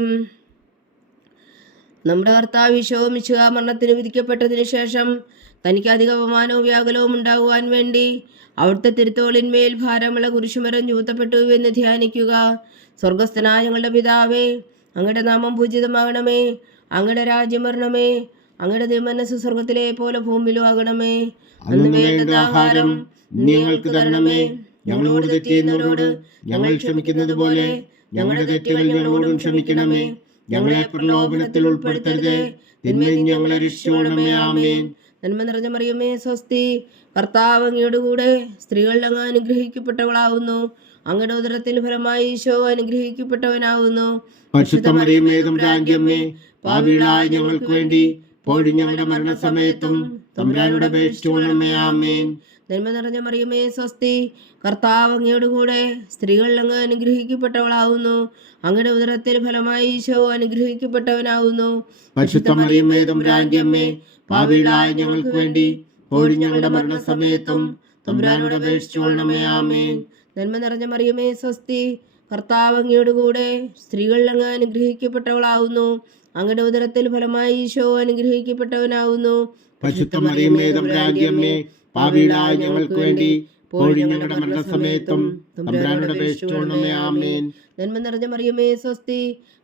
നമ്മുടെ കർത്താവ് ഈശോ മിശിഹാ മരണത്തിന് വിധിക്കപ്പെട്ടതിനു ശേഷം തനിക്ക് അധിക അപമാനവും വ്യാകുലവും ഉണ്ടാകുവാൻ വേണ്ടി അവിടുത്തെ തിരുത്തോളിന്മേൽ ഭാരമുള്ള കുരിശുമരം ചൂത്തപ്പെട്ടു എന്ന് ധ്യാനിക്കുക. സ്വർഗസ്ഥനായ ഞങ്ങളുടെ പിതാവേ, അങ്ങയുടെ നാമം പൂജിതമാകണമേ, അങ്ങയുടെ രാജ്യം വരണമേ, അങ്ങയുടെ തിരുമനസ്സ് സ്വർഗത്തിലെ പോലെ ഭൂമിയിലും ആകണമേ. അന്ന് വേണ്ട ആഹാരം ഞങ്ങൾക്ക് തരണമേ. ഞങ്ങളോട് തെറ്റ് ചെയ്യുന്നവരോട് ഞങ്ങൾ ക്ഷമിക്കുന്നത് പോലെ ഞങ്ങളുടെ തെറ്റുകൾ ഞങ്ങളോടും ക്ഷമിക്കണമേ. ഞങ്ങളെ പ്രലോഭനത്തിൽ ഉൾപ്പെടുത്തരുതേ, തിന്മയിൽ ഞങ്ങളെ രക്ഷിച്ചുകൊള്ളണമേ. ആമേൻ. നന്മ നിറഞ്ഞ മറിയമേ, സ്വസ്തി, കർത്താവ് അങ്ങയുടെ കൂടെ സ്ത്രീകളിൽ അങ്ങ് അനുഗ്രഹിക്കപ്പെട്ടവളാവുന്നു. അങ്ങയുടെ ഉദരത്തിൽ ഫലമായി ഈശോ അനുഗ്രഹിക്കപ്പെട്ടവനാവുന്നു. പരിശുദ്ധ മറിയമേ, തമ്പുരാന്റെ അമ്മേ, പാപികളായ ഞങ്ങൾക്ക് വേണ്ടി ഇപ്പോഴും ഞങ്ങളുടെ മരണസമയത്തും തമ്പുരാനോട് അപേക്ഷിച്ചുകൊള്ളണമേ. ആമേൻ. നന്മ നിറഞ്ഞ മറിയമേ, സ്വസ്തി, കർത്താവ് അങ്ങയുടെ കൂടെ സ്ത്രീകളിൽ അങ്ങ് അനുഗ്രഹിക്കപ്പെട്ടവളാവുന്നു. അങ്ങയുടെ ഉദരത്തിൽ ഫലമായി ഈശോ അനുഗ്രഹിക്കപ്പെട്ടവനാവുന്നു. പരിശുദ്ധ മറിയമേ, തമ്പുരാന്റെ അമ്മേ, പാപികളായ ഞങ്ങൾക്ക് വേണ്ടി ഇപ്പോഴും ഞങ്ങളുടെ മരണസമയത്തും തമ്പുരാനോട് അപേക്ഷിച്ചുകൊള്ളണമേ. ആമേൻ. നന്മ നിറഞ്ഞ മറിയമേ, സ്വസ്തി, കർത്താവ് അങ്ങയുടെ കൂടെ സ്ത്രീകളിൽ അങ്ങ് അനുഗ്രഹിക്കപ്പെട്ടവളാവുന്നു. അങ്ങയുടെ ഉദരത്തിൽ ഫലമായി ഈശോ അനുഗ്രഹിക്കപ്പെട്ടവനാവുന്നു. പരിശുദ്ധ മറിയമേ, തമ്പുരാന്റെ അമ്മേ, പാപികളായ ഞങ്ങൾക്ക് വേണ്ടി ഇപ്പോഴും ഞങ്ങളുടെ മരണസമയത്തും തമ്പുരാനോട് അപേക്ഷിച്ചുകൊള്ളണമേ. ആമേൻ. നന്മ നിറഞ്ഞ മറിയമേ, സ്വസ്തി,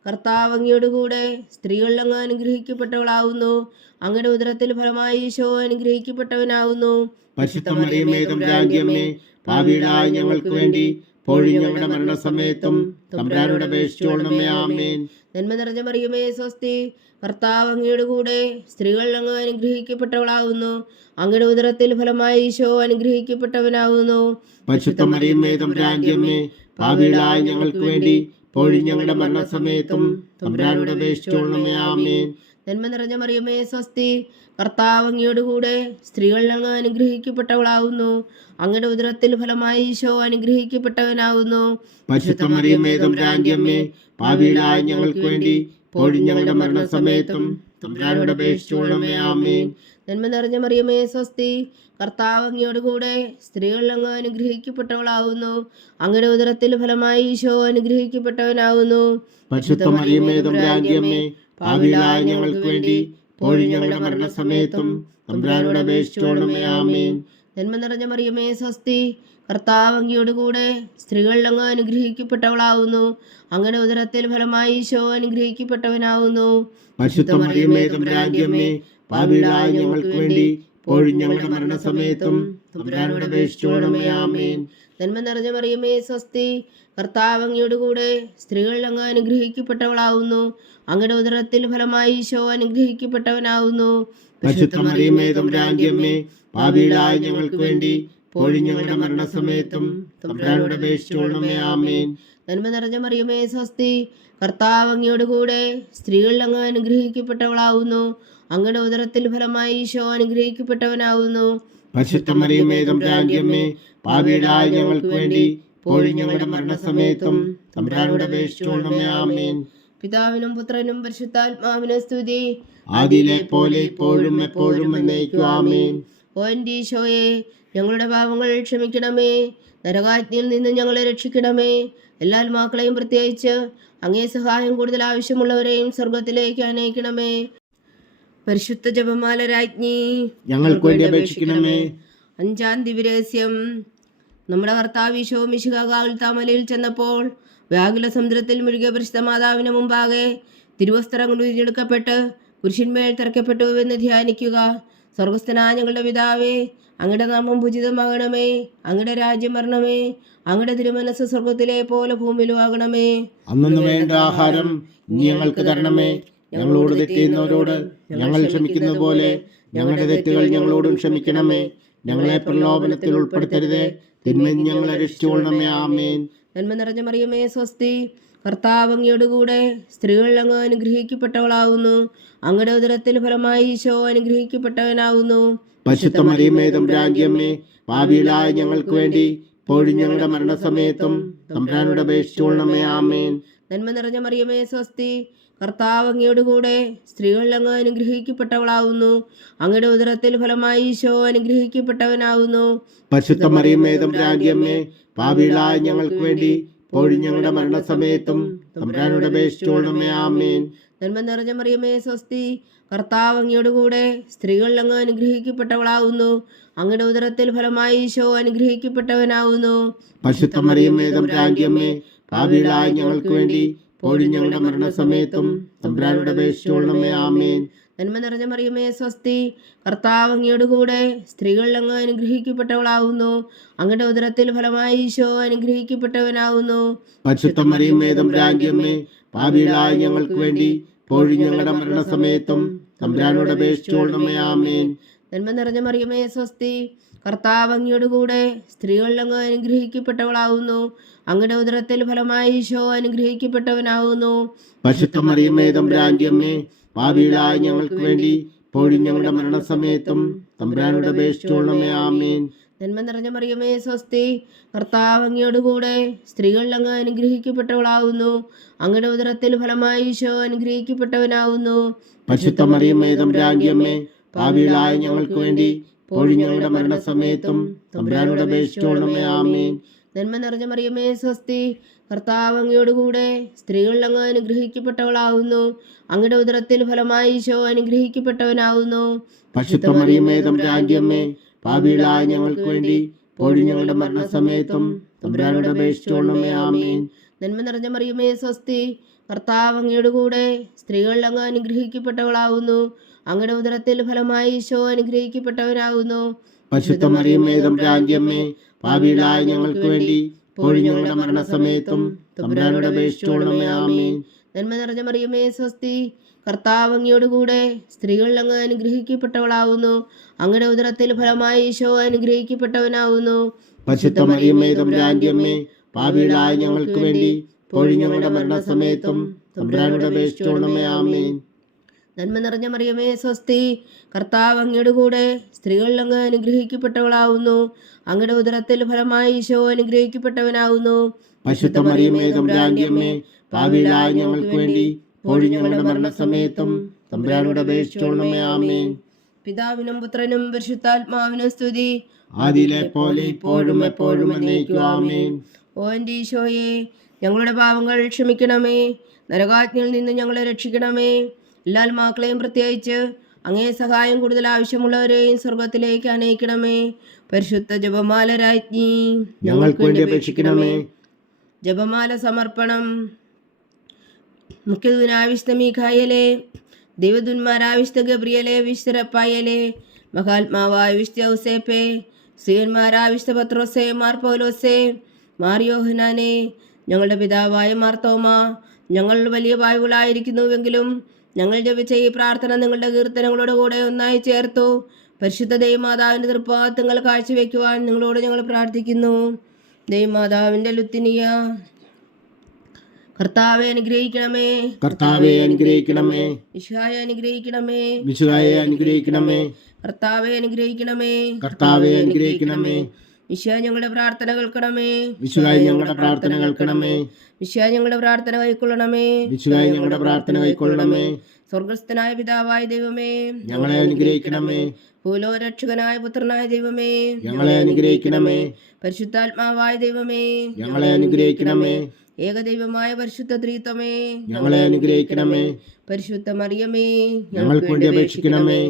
കർത്താവ് അങ്ങയുടെ കൂടെ സ്ത്രീകളിൽ അങ്ങ് അനുഗ്രഹിക്കപ്പെട്ടവളാവുന്നു. അങ്ങയുടെ ഉദരത്തിൽ ഫലമായി ഈശോ അനുഗ്രഹിക്കപ്പെട്ടവനാവുന്നു. പരിശുദ്ധ മറിയമേ, തമ്പുരാന്റെ അമ്മേ, പാപികളായ ഞങ്ങൾക്ക് വേണ്ടി ഇപ്പോഴും ഞങ്ങളുടെ മരണസമയത്തും തമ്പുരാനോട് അപേക്ഷിച്ചുകൊള്ളണമേ. ആമേൻ. നന്മ നിറഞ്ഞ മറിയമേ, സ്വസ്തി, കർത്താവ് അങ്ങയുടെ കൂടെ സ്ത്രീകളിൽ അങ്ങ് അനുഗ്രഹിക്കപ്പെട്ടവളാവുന്നു. അങ്ങയുടെ ഉദരത്തിൽ ഫലമായി ഈശോ അനുഗ്രഹിക്കപ്പെട്ടവനാവുന്നു. പരിശുദ്ധ മറിയമേ, തമ്പുരാന്റെ അമ്മേ, പാപികളായ ഞങ്ങൾക്ക് വേണ്ടി ഇപ്പോഴും ഞങ്ങളുടെ മരണസമയത്തും തമ്പുരാനോട് അപേക്ഷിച്ചുകൊള്ളണമേ. ആമേൻ. നന്മ നിറഞ്ഞ മറിയമേ, സ്വസ്തി, കർത്താവ് അങ്ങയുടെ കൂടെ സ്ത്രീകളിൽ അങ്ങ് അനുഗ്രഹിക്കപ്പെട്ടവളാവുന്നു. അങ്ങയുടെ ഉദരത്തിൽ ഫലമായി ഈശോ അനുഗ്രഹിക്കപ്പെട്ടവനാവുന്നു. പരിശുദ്ധ മറിയമേ, തമ്പുരാന്റെ അമ്മേ, പാപികളായ ഞങ്ങൾക്ക് വേണ്ടി ഇപ്പോഴും ഞങ്ങളുടെ മരണസമയത്തും തമ്പുരാനോട് അപേക്ഷിച്ചുകൊള്ളണമേ. ആമേൻ. നന്മ നിറഞ്ഞ മറിയമേ, സ്വസ്തി, കർത്താവ് അങ്ങയുടെ കൂടെ സ്ത്രീകളിൽ അങ്ങ് അനുഗ്രഹിക്കപ്പെട്ടവളാവുന്നു. അങ്ങയുടെ ഉദരത്തിൽ ഫലമായി ഈശോ അനുഗ്രഹിക്കപ്പെട്ടവനാവുന്നു. പരിശുദ്ധ മറിയമേ, തമ്പുരാന്റെ അമ്മേ, പാപികളായ ഞങ്ങൾക്ക് വേണ്ടി ഇപ്പോഴും ഞങ്ങളുടെ മരണസമയത്തും തമ്പുരാനോട് അപേക്ഷിച്ചുകൊള്ളണമേ. ആമേൻ. നന്മ നിറഞ്ഞ മറിയമേ, സ്വസ്തി, കർത്താവ് അങ്ങയുടെ കൂടെ സ്ത്രീകളിൽ അങ്ങ് അനുഗ്രഹിക്കപ്പെട്ടവളാവുന്നു. അങ്ങയുടെ ഉദരത്തിൽ ഫലമായി ഈശോ അനുഗ്രഹിക്കപ്പെട്ടവനാവുന്നു. പരിശുദ്ധ മറിയമേ, തമ്പുരാന്റെ അമ്മേ, പാപികളായ ഞങ്ങൾക്ക് വേണ്ടി ഇപ്പോഴും ഞങ്ങളുടെ മരണസമയത്തും തമ്പുരാനോട് അപേക്ഷിച്ചുകൊള്ളണമേ. ആമേൻ. നന്മ നിറഞ്ഞ മറിയമേ, സ്വസ്തി, കർത്താവ് അങ്ങയുടെ കൂടെ സ്ത്രീകളിൽ അങ്ങ് അനുഗ്രഹിക്കപ്പെട്ടവളാവുന്നു. അങ്ങയുടെ ഉദരത്തിൽ ഫലമായി ഈശോ അനുഗ്രഹിക്കപ്പെട്ടവനാവുന്നു. പരിശുദ്ധ മറിയമേ, തമ്പുരാന്റെ അമ്മേ, പാപികളായ ഞങ്ങൾക്ക് വേണ്ടി ഇപ്പോഴും ഞങ്ങളുടെ മരണസമയത്തും തമ്പുരാനോട് അപേക്ഷിച്ചുകൊള്ളണമേ. ആമേൻ. നന്മ നിറഞ്ഞ മറിയമേ, സ്വസ്തി, കർത്താവ് അങ്ങയുടെ കൂടെ സ്ത്രീകളിൽ അങ്ങ് അനുഗ്രഹിക്കപ്പെട്ടവളാവുന്നു. അങ്ങയുടെ ഉദരത്തിൽ ഫലമായി ഈശോ അനുഗ്രഹിക്കപ്പെട്ടവനാവുന്നു. പരിശുദ്ധ മറിയമേ, തമ്പുരാന്റെ അമ്മേ, പാപികളായ ഞങ്ങൾക്ക് വേണ്ടി ഇപ്പോഴും ഞങ്ങളുടെ മരണസമയത്തും തമ്പുരാനോട് അപേക്ഷിച്ചുകൊള്ളണമേ. ആമേൻ. പിതാവിനും പുത്രനും പരിശുദ്ധാത്മാവിനും സ്തുതി, ആദിയിലെ പോലെ ഇപ്പോഴും എപ്പോഴും എന്നേക്കും. ആമേൻ. ഓ എൻ്റെ ഈശോയെ, ഞങ്ങളുടെ പാപങ്ങൾ ക്ഷമിക്കണമേ, നരകാജ്ഞയിൽ നിന്ന് ഞങ്ങളെ രക്ഷിക്കണമേ. എല്ലാ ആത്മാക്കളെയും പ്രത്യേകിച്ച് അങ്ങേ സഹായം കൂടുതൽ ആവശ്യമുള്ളവരെയും സ്വർഗത്തിലേക്ക് അനയിക്കണമേ. പരിശുദ്ധ ജപമാല രാജ്ഞി, ഞങ്ങൾക്ക് വേണ്ടി അപേക്ഷിക്കണമേ. അഞ്ചാം ദിവ്യരഹസ്യം. നമ്മുടെ കർത്താവ് ഈശോ മിശിഹാ ഗാഗുൽത്താമലയിൽ ചെന്നപ്പോൾ വ്യാകുല സമുദ്രത്തിൽ മുഴുകിയ പരിശുദ്ധ മാതാവിന് മുമ്പാകെ തിരുവസ്ത്രം കൊണ്ട് ഉരിഞ്ഞെടുക്കപ്പെട്ട് കുരിശിന്മേൽ തറയ്ക്കപ്പെട്ടു എന്ന് ധ്യാനിക്കുക. സ്വർഗസ്ഥനായ ഞങ്ങളുടെ പിതാവേ, അങ്ങയുടെ നാമം പൂജിതമാകണമേ, അങ്ങയുടെ രാജ്യം വരണമേ, അങ്ങയുടെ തിരുമനസ്സ് സ്വർഗത്തിലെ പോലെ ഭൂമിയിലും ആകണമേ. അന്നു വേണ്ട ആഹാരം ഞങ്ങൾക്ക് തരണമേ. ഞങ്ങളോട് തെറ്റ് ചെയ്യുന്നവരോട് ഞങ്ങൾ ക്ഷമിക്കുന്നത് പോലെ ഞങ്ങളുടെ തെറ്റുകൾ ഞങ്ങളോടും ക്ഷമിക്കണമേ. ഞങ്ങളെ പ്രലോഭനത്തിൽ ഉൾപ്പെടുത്തരുതേ, തിന്മയിൽ ഞങ്ങളെ രക്ഷിച്ചുകൊള്ളണമേ. ആമേൻ. നന്മ നിറഞ്ഞ മറിയമേ, സ്വസ്തി, കർത്താവ് അങ്ങയുടെ കൂടെ സ്ത്രീകളിൽ അങ്ങ് അനുഗ്രഹിക്കപ്പെട്ടവളാവുന്നു. അങ്ങയുടെ ഉദരത്തിൽ ഫലമായി ഈശോ അനുഗ്രഹിക്കപ്പെട്ടവനാവുന്നു. പരിശുദ്ധ മറിയമേ, തമ്പുരാന്റെ അമ്മേ, പാപികളായ ഞങ്ങൾക്ക് വേണ്ടി ഇപ്പോഴും ഞങ്ങളുടെ മരണസമയത്തും തമ്പുരാനോട് അപേക്ഷിച്ചുകൊള്ളണമേ. ആമേൻ. നന്മ നിറഞ്ഞ മറിയമേ, സ്വസ്തി, കർത്താവ് അങ്ങയുടെ കൂടെ സ്ത്രീകളിൽ അങ്ങ് അനുഗ്രഹിക്കപ്പെട്ടവളാവുന്നു. അങ്ങയുടെ ഉദരത്തിൽ ഫലമായി ഈശോ അനുഗ്രഹിക്കപ്പെട്ടവനാവുന്നു. പരിശുദ്ധ മറിയമേ, തമ്പുരാന്റെ അമ്മേ, പാപികളായ ഞങ്ങൾക്ക് വേണ്ടി ഇപ്പോഴും ഞങ്ങളുടെ മരണസമയത്തും തമ്പുരാനോട് അപേക്ഷിച്ചുകൊള്ളണമേ. ആമേൻ. നന്മ നിറഞ്ഞ മറിയമേ സ്വസ്തി, കർത്താവ് അങ്ങയോട് കൂടെ സ്ത്രീകളിൽ അങ്ങ് അനുഗ്രഹിക്കപ്പെട്ടവളാവുന്നു. അങ്ങയുടെ ഉദരത്തിൽ ഫലമായി ഈശോ അനുഗ്രഹിക്കപ്പെട്ടവനാവുന്നു. പരിശുദ്ധ മറിയമേ തമ്പുരാന്റെ അമ്മേ, പാപികളായ ഞങ്ങൾക്ക് വേണ്ടി ഇപ്പോഴും ഞങ്ങളുടെ മരണസമയത്തും തമ്പുരാനോട് അപേക്ഷിച്ചുകൊള്ളണമേ. ആമേൻ. നന്മ നിറഞ്ഞ മറിയമേ സ്വസ്തി, കർത്താവ് അങ്ങയോട് കൂടെ സ്ത്രീകളിൽ അങ്ങ് അനുഗ്രഹിക്കപ്പെട്ടവളാവുന്നു. അങ്ങയുടെ ഉദരത്തിൽ ഫലമായി ഈശോ അനുഗ്രഹിക്കപ്പെട്ടവനാവുന്നു. പരിശുദ്ധ മറിയമേ തമ്പുരാന്റെ അമ്മേ, പാപികളായ ഞങ്ങൾക്ക് വേണ്ടി ഇപ്പോഴും ഞങ്ങളുടെ മരണസമയത്തും തമ്പുരാനോട് അപേക്ഷിച്ചുകൊള്ളണമേ. ആമേൻ. നന്മ നിറഞ്ഞ മറിയമേ സ്വസ്തി, കർത്താവ് അങ്ങയോട് കൂടെ സ്ത്രീകളിൽ അങ്ങ് അനുഗ്രഹിക്കപ്പെട്ടവളാവുന്നു. അങ്ങയുടെ ഉദരത്തിൽ ഫലമായി ഈശോ അനുഗ്രഹിക്കപ്പെട്ടവനാവുന്നു. പരിശുദ്ധ മറിയമേ തമ്പുരാന്റെ അമ്മേ, പാപികളായ ഞങ്ങൾക്ക് വേണ്ടി ഇപ്പോഴും ഞങ്ങളുടെ മരണസമയത്തും തമ്പുരാനോട് അപേക്ഷിച്ചുകൊള്ളണമേ. ആമേൻ. നന്മ നിറഞ്ഞ മറിയമേ സ്വസ്തി, കർത്താവ് അങ്ങയോട് കൂടെ സ്ത്രീകളിൽ അങ്ങ് അനുഗ്രഹിക്കപ്പെട്ടവളാവുന്നു. അങ്ങയുടെ ഉദരത്തിൽ ഫലമായി ഈശോ അനുഗ്രഹിക്കപ്പെട്ടവനാവുന്നു. പരിശുദ്ധ മറിയമേ തമ്പുരാന്റെ അമ്മേ, പാപികളായ ഞങ്ങൾക്ക് വേണ്ടി ഇപ്പോഴും ഞങ്ങളുടെ മരണസമയത്തും തമ്പുരാനോട് അപേക്ഷിച്ചുകൊള്ളണമേ. ആമേൻ. നന്മ നിറഞ്ഞ മറിയമേ സ്വസ്തി, കർത്താവ് അങ്ങയോട് കൂടെ സ്ത്രീകളിൽ അങ്ങ് അനുഗ്രഹിക്കപ്പെട്ടവളാവുന്നു. അങ്ങയുടെ ഉദരത്തിൽ ഫലമായി ഈശോ അനുഗ്രഹിക്കപ്പെട്ടവനാവുന്നു. പരിശുദ്ധ മറിയമേ തമ്പുരാന്റെ അമ്മേ, പാപികളായ ഞങ്ങൾക്ക് വേണ്ടി ഇപ്പോഴും ഞങ്ങളുടെ മരണസമയത്തും തമ്പുരാനോട് അപേക്ഷിച്ചുകൊള്ളണമേ. ആമേൻ. നന്മ നിറഞ്ഞ മറിയമേ സ്വസ്തി, കർത്താവ് അങ്ങയോട് കൂടെ സ്ത്രീകളിൽ അങ്ങ് അനുഗ്രഹിക്കപ്പെട്ടവളാവുന്നു. അങ്ങയുടെ ഉദരത്തിൽ ഫലമായി ഈശോ അനുഗ്രഹിക്കപ്പെട്ടവനാവുന്നു. പരിശുദ്ധ മറിയമേ തമ്പുരാന്റെ അമ്മേ, പാപികളായ ഞങ്ങൾക്ക് വേണ്ടി ഇപ്പോഴും ഞങ്ങളുടെ മരണസമയത്തും തമ്പുരാനോട് അപേക്ഷിച്ചുകൊള്ളണമേ. ആമേൻ. നന്മ നിറഞ്ഞ മറിയമേ സ്വസ്തി, കർത്താവ് അങ്ങയോട് കൂടെ സ്ത്രീകളിൽ അങ്ങ് അനുഗ്രഹിക്കപ്പെട്ടവളാവുന്നു. അങ്ങയുടെ ഉദരത്തിൽ ഫലമായി ഈശോ അനുഗ്രഹിക്കപ്പെട്ടവനാവുന്നു. പരിശുദ്ധ മറിയമേ തമ്പുരാന്റെ അമ്മേ, പാപികളായ ഞങ്ങൾക്ക് വേണ്ടി ഇപ്പോഴും ഞങ്ങളുടെ മരണസമയത്തും തമ്പുരാനോട് അപേക്ഷിച്ചുകൊള്ളണമേ. ആമേൻ. നന്മ നിറഞ്ഞ മറിയമേ സ്വസ്തി, കർത്താവ് അങ്ങയോട് കൂടെ സ്ത്രീകളിൽ അങ്ങ് അനുഗ്രഹിക്കപ്പെട്ടവളാവുന്നു. അങ്ങയുടെ ഉദരത്തിൽ ഫലമായി ഈശോ അനുഗ്രഹിക്കപ്പെട്ടവനാവുന്നു. പരിശുദ്ധ മറിയമേ തമ്പുരാന്റെ അമ്മേ, പാപികളായ ഞങ്ങൾക്ക് വേണ്ടി ഇപ്പോഴും ഞങ്ങളുടെ മരണസമയത്തും തമ്പുരാനോട് അപേക്ഷിച്ചുകൊള്ളണമേ. ആമേൻ. പിതാവിനും പുത്രനും പരിശുദ്ധാത്മാവിനും സ്തുതി, ആദിയിലെ പോലെ ഇപ്പോഴും എപ്പോഴും എന്നേക്കും. ആമേൻ. ഓ എൻ്റെ ഈശോയെ, ഞങ്ങളുടെ പാപങ്ങൾ ക്ഷമിക്കണമേ. നരകാജ്ഞയിൽ നിന്ന് ഞങ്ങളെ രക്ഷിക്കണമേ. എല്ലാ ആത്മാക്കളെയും പ്രത്യേകിച്ച് അങ്ങേ സഹായം കൂടുതൽ ആവശ്യമുള്ളവരെയും സ്വർഗത്തിലേക്ക് അനയിക്കണമേ. പരിശുദ്ധ ജപമാല രാജ്ഞി, ഞങ്ങൾക്ക് വേണ്ടി അപേക്ഷിക്കണമേ. ജപമാല സമർപ്പണം. മുഖ്യദൂനാവിശുദ്ധ മീഖായേലേ, ദൈവദൂന്മാരാവിശുദ്ധ ഗബ്രിയേലേ, വിശുദ്ധ റഫായേലേ, മഹാത്മാവായ വിശുദ്ധ ഔസേപ്പേ, ശ്രീയന്മാരാവിശുദ്ധ പത്രോസേ, മാർ പൗലോസേ, മാർ യോഹന്നാനേ, ഞങ്ങളുടെ പിതാവായ മാർ തോമാ, ഞങ്ങൾ വലിയ പാപികളായിരിക്കുന്നുവെങ്കിലും ഞങ്ങൾ ജപിച്ച ഈ പ്രാർത്ഥന നിങ്ങളുടെ കീർത്തനങ്ങളോട് കൂടെ ഒന്നായി ചേർത്തു പരിശുദ്ധ ദൈവമാതാവിൻ്റെ തൃപ്പാദങ്ങൾ കാഴ്ചവെക്കുവാൻ നിങ്ങളോട് ഞങ്ങൾ പ്രാർത്ഥിക്കുന്നു. ദൈവമാതാവിൻ്റെ ലുത്തിനിയ, കർത്താവെ അനുഗ്രഹിക്കണമേ. കർത്താവെ അനുഗ്രഹിക്കണമേ. മിശിഹായെ അനുഗ്രഹിക്കണമേ. മിശിഹായെ അനുഗ്രഹിക്കണമേ. കർത്താവെ അനുഗ്രഹിക്കണമേ. കർത്താവെ അനുഗ്രഹിക്കണമേ. മിശിഹാ ഞങ്ങളുടെ പ്രാർത്ഥന കേൾക്കണമേ. മിശിഹായെ ഞങ്ങളുടെ പ്രാർത്ഥന കേൾക്കണമേ. മിശിഹാ ഞങ്ങളുടെ പ്രാർത്ഥന കൈക്കൊള്ളണമേ. മിശിഹായെ ഞങ്ങളുടെ പ്രാർത്ഥന കൈക്കൊള്ളണമേ. സ്വർഗസ്ഥനായ പിതാവായ ദൈവമേ, ഞങ്ങളെ അനുഗ്രഹിക്കണമേ. ഭൂലോകരക്ഷകനായ പുത്രനായ ദൈവമേ, ഞങ്ങളെ അനുഗ്രഹിക്കണമേ. പരിശുദ്ധാത്മാവായ ദൈവമേ, ഞങ്ങളെ അനുഗ്രഹിക്കണമേ. ഏകദൈവമായ പരിശുദ്ധ ത്രിത്വമേ, ഞങ്ങളെ അനുഗ്രഹിക്കണമേ. പരിശുദ്ധ മറിയമേ, ഞങ്ങൾക്ക് വേണ്ടി അപേക്ഷിക്കണമേ.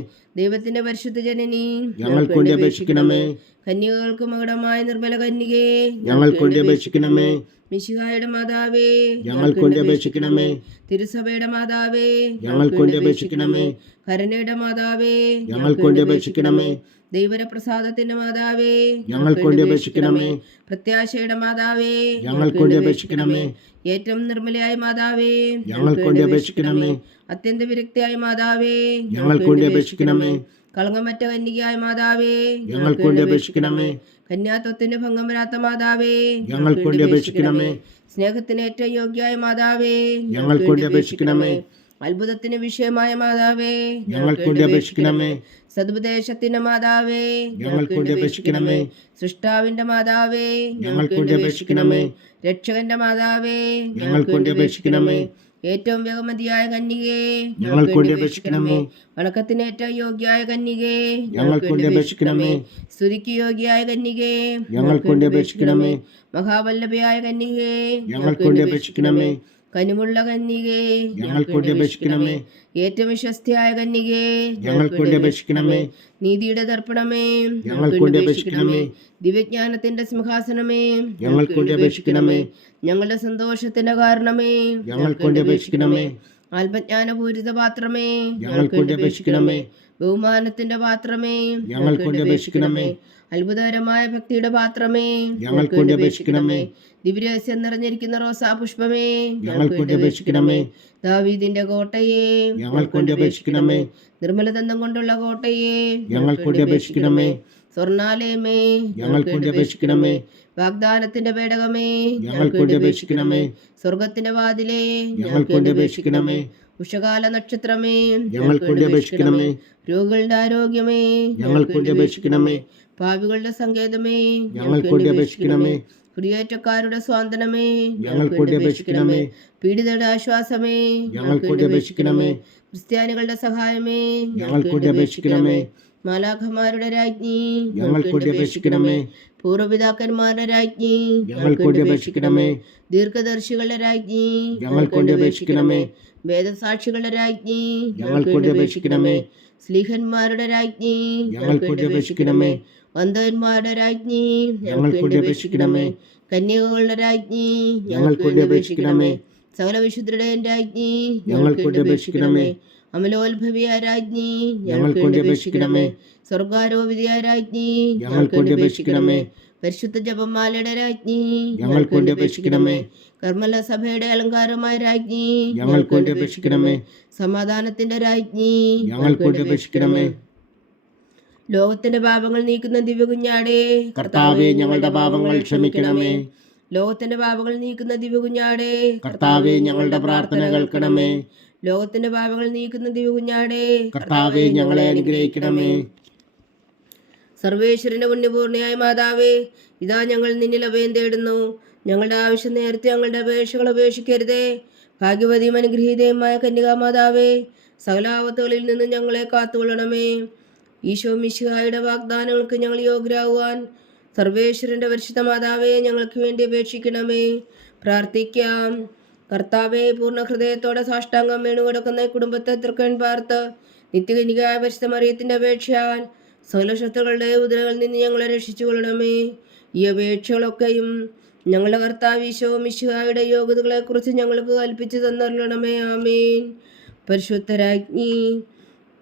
ദൈവത്തിന്റെ പരിശുദ്ധ ജനനി, ഞങ്ങൾക്ക് വേണ്ടി അപേക്ഷിക്കണമേ. കന്യകൾക്ക് മകുടമായ നിർമ്മല കന്യകേ, ഞങ്ങൾക്ക് വേണ്ടി അപേക്ഷിക്കണമേ. മിശിഹായുടെ മാതാവേ, ഞങ്ങൾക്ക് വേണ്ടി അപേക്ഷിക്കണമേ. തിരുസഭയുടെ മാതാവേ, ഞങ്ങൾക്ക് വേണ്ടി അപേക്ഷിക്കണമേ. കരുണയുടെ മാതാവേ, ഞങ്ങൾക്ക് വേണ്ടി അപേക്ഷിക്കണമേ. ദൈവപ്രസാദത്തിന്റെ മാതാവേ, ഞങ്ങൾക്ക് വേണ്ടി അപേക്ഷിക്കണമേ. പ്രത്യാശയുടെ മാതാവേ, ഞങ്ങൾക്ക് വേണ്ടി അപേക്ഷിക്കണമേ. ഏറ്റവും നിർമ്മലയായ മാതാവേ, ഞങ്ങൾക്ക് വേണ്ടി അപേക്ഷിക്കണമേ. അത്യന്ത വിരക്തിയായ മാതാവേ, ഞങ്ങൾക്ക് വേണ്ടി അപേക്ഷിക്കണമേ. കളങ്കമറ്റ കന്യകയായ മാതാവേ, ഞങ്ങൾക്ക് വേണ്ടി അപേക്ഷിക്കണമേ. കന്യാത്വത്തിന് ഭംഗം വരാത്ത മാതാവേ, ഞങ്ങൾക്ക് വേണ്ടി അപേക്ഷിക്കണമേ. സ്നേഹത്തിന് ഏറ്റവും യോഗ്യയായ മാതാവേ, ഞങ്ങൾക്ക് വേണ്ടി അപേക്ഷിക്കണമേ. അത്ഭുതത്തിന് വിഷയമായ മാതാവേ, ഞങ്ങൾക്ക് വേണ്ടി അപേക്ഷിക്കണമേ. സതുപദേശത്തിന്റെ മാതാവേ, ഞങ്ങൾക്ക് വേണ്ടി അപേക്ഷിക്കണമേ. സൃഷ്ടാവിന്റെ മാതാവേ, ഞങ്ങൾക്ക് വേണ്ടി അപേക്ഷിക്കണമേ. രക്ഷകന്റെ മാതാവേ, ഞങ്ങൾക്ക് വേണ്ടി അപേക്ഷിക്കണമേ. ഏറ്റവും വേഗമതിയായ കന്യകേ, ഞങ്ങൾക്ക് വേണ്ടി അപേക്ഷിക്കണമേ. വണക്കത്തിന് ഏറ്റവും യോഗ്യയായ കന്യകേ, ഞങ്ങൾക്ക് വേണ്ടി അപേക്ഷിക്കണമേ. സ്തുതിക്ക് യോഗ്യയായ കന്യകേ, ഞങ്ങൾക്ക് വേണ്ടി അപേക്ഷിക്കണമേ. മഹാവല്ലഭയായ കന്യകേ, ഞങ്ങൾക്ക് വേണ്ടി അപേക്ഷിക്കണമേ. കനിമുള്ള കന്യകേ ഞങ്ങൾക്ക് വേണ്ടി അപേക്ഷിക്കണമേ. ഏറ്റവും വിശ്വസ്തയായ കന്യകേ ഞങ്ങൾക്ക് വേണ്ടി അപേക്ഷിക്കണമേ. നീതിയുടെ ദർപ്പണമേ ഞങ്ങൾക്ക് വേണ്ടി അപേക്ഷിക്കണമേ. ദിവ്യജ്ഞാനത്തിന്റെ സിംഹാസനമേ ഞങ്ങൾക്ക് വേണ്ടി അപേക്ഷിക്കണമേ. ഞങ്ങളുടെ സന്തോഷത്തിന്റെ കാരണമേ ഞങ്ങൾക്ക് വേണ്ടി അപേക്ഷിക്കണമേ. ആത്മജ്ഞാനപൂരിത പാത്രമേ ഞങ്ങൾക്ക് വേണ്ടി അപേക്ഷിക്കണമേ. ബഹുമാനത്തിന്റെ പാത്രമേ ഞങ്ങൾക്ക് വേണ്ടി അപേക്ഷിക്കണമേ. അത്ഭുതകരമായ ഭക്തിയുടെ പാത്രമേ ഞങ്ങൾക്ക് വേണ്ടി അപേക്ഷിക്കണമേ. ദിവ്യരഹസ്യം നിറഞ്ഞിരിക്കുന്ന റോസാ പുഷ്പമേ ഞങ്ങൾക്ക് വേണ്ടി അപേക്ഷിക്കണമേ. ദാവീദിന്റെ കോട്ടയെ ഞങ്ങൾക്ക് വേണ്ടി അപേക്ഷിക്കണമേ. നിർമ്മലദന്തം കൊണ്ടുള്ള കോട്ടയെ ഞങ്ങൾക്ക് വേണ്ടി അപേക്ഷിക്കണമേ. സ്വർണാലയമേ ഞങ്ങൾക്ക് വേണ്ടി അപേക്ഷിക്കണമേ. വാഗ്ദാനത്തിന്റെ പേടകമേ ഞങ്ങൾക്ക് വേണ്ടി അപേക്ഷിക്കണമേ. സ്വർഗത്തിന്റെ വാതിലേ ഞങ്ങൾക്ക് വേണ്ടി അപേക്ഷിക്കണമേ. ഉഷകാല നക്ഷത്രമേ ഞങ്ങൾക്ക് വേണ്ടി അപേക്ഷിക്കണമേ. രോഗികളുടെ ആരോഗ്യമേ ഞങ്ങൾക്ക് വേണ്ടി അപേക്ഷിക്കണമേ. പാപികളുടെ സങ്കേതമേ ഞങ്ങൾക്ക് വേണ്ടി അപേക്ഷിക്കണമേ. കുടിയേറ്റക്കാരുടെ സ്വാതന്ത്ര്യമേ ഞങ്ങൾക്ക് വേണ്ടി അപേക്ഷിക്കണമേ. പീഡിതരുടെ ആശ്വാസമേ ഞങ്ങൾക്ക് വേണ്ടി അപേക്ഷിക്കണമേ. ക്രിസ്ത്യാനികളുടെ സഹായമേ ഞങ്ങൾക്ക് വേണ്ടി അപേക്ഷിക്കണമേ. മാലാഖമാരുടെ രാജ്ഞി ഞങ്ങൾക്ക് വേണ്ടി അപേക്ഷിക്കണമേ. പൂർവ്വപിതാക്കന്മാരുടെ രാജ്ഞി ഞങ്ങൾക്ക് വേണ്ടി അപേക്ഷിക്കണമേ. ദീർഘദർശികളുടെ രാജ്ഞി ഞങ്ങൾക്ക് വേണ്ടി അപേക്ഷിക്കണമേ. വേദസാക്ഷികളുടെ രാജ്ഞി ഞങ്ങൾക്ക് വേണ്ടി അപേക്ഷിക്കണമേ. സ്ലീഹന്മാരുടെ രാജ്ഞി ഞങ്ങൾക്ക് വേണ്ടി അപേക്ഷിക്കണമേ. വന്ധവന്മാരുടെ രാജ്ഞി ഞങ്ങൾക്ക് വേണ്ടി അപേക്ഷിക്കണമേ. കന്യകകളുടെ രാജ്ഞി ഞങ്ങൾക്ക് വേണ്ടി അപേക്ഷിക്കണമേ. സകല വിശുദ്ധരുടെയും രാജ്ഞി ഞങ്ങൾക്ക് വേണ്ടി അപേക്ഷിക്കണമേ. അമലോത്ഭവിയായ രാജ്ഞി ഞങ്ങൾക്ക് വേണ്ടി അപേക്ഷിക്കണമേ. സ്വർഗാരോപിതയായ രാജ്ഞി ഞങ്ങൾക്ക് വേണ്ടി അപേക്ഷിക്കണമേ. പരിശുദ്ധ ജപമാലയുടെ രാജ്ഞി ഞങ്ങൾക്ക് വേണ്ടി അപേക്ഷിക്കണമേ. കർമ്മല സഭയുടെ അലങ്കാരമായ രാജ്ഞി ഞങ്ങൾക്ക് വേണ്ടി അപേക്ഷിക്കണമേ. സമാധാനത്തിന്റെ രാജ്ഞി ഞങ്ങൾക്ക് വേണ്ടി അപേക്ഷിക്കണമേ. ലോകത്തിന്റെ പാപങ്ങൾ നീക്കുന്ന ദിവ്യകുഞ്ഞാടേ കർത്താവേ, ഞങ്ങളുടെ പാപങ്ങൾ ക്ഷമിക്കണമേ. ലോകത്തിന്റെ പാപങ്ങൾ നീക്കുന്ന ദിവ്യകുഞ്ഞാടേ കർത്താവേ, ഞങ്ങളുടെ പ്രാർത്ഥന കേൾക്കണമേ. ലോകത്തിന്റെ പാപങ്ങൾ നീക്കുന്ന ദിവ്യകുഞ്ഞാടേ കർത്താവേ, ഞങ്ങളെ അനുഗ്രഹിക്കണമേ. സർവേശ്വരന്റെ പുണ്യപൂർണ്ണയായ മാതാവേ, ഇതാ ഞങ്ങൾ നിന്നിൽ അഭയം തേടുന്നു. ഞങ്ങളുടെ ആവശ്യം നേരത്തെ ഞങ്ങളുടെ അപേക്ഷകൾ ഉപേക്ഷിക്കരുതേ. ഭാഗ്യവതിയും അനുഗ്രഹീതയുമായ കന്യകാമാതാവേ, സകലാപത്തുകളിൽ നിന്ന് ഞങ്ങളെ കാത്തുകൊള്ളണമേ. ഈശോ മിശിഹായുടെ വാഗ്ദാനങ്ങൾക്ക് ഞങ്ങൾ യോഗ്യരാകുവാൻ സർവേശ്വരന്റെ പരിശുദ്ധ മാതാവേ, ഞങ്ങൾക്ക് വേണ്ടി അപേക്ഷിക്കണമേ. പ്രാർത്ഥിക്കാം. കർത്താവെ, പൂർണ്ണ ഹൃദയത്തോടെ സാഷ്ടാംഗം വീണുകിടക്കുന്ന ഈ കുടുംബത്തെ തൃക്കൺ പാർത്ത് നിത്യകന്യകയായ പരിശുദ്ധ മറിയത്തിന്റെ അപേക്ഷയാൽ സകല ശത്രുക്കളുടെ ഉദരകളിൽ നിന്ന് ഞങ്ങളെ രക്ഷിച്ചു കൊള്ളണമേ. ഈ അപേക്ഷകളൊക്കെയും ഞങ്ങളുടെ കർത്താവ് ഈശോ മിശിഹായുടെ യോഗ്യതകളെക്കുറിച്ച് ഞങ്ങൾക്ക് കൽപ്പിച്ചു തന്നരുളണമേ. ആമേൻ.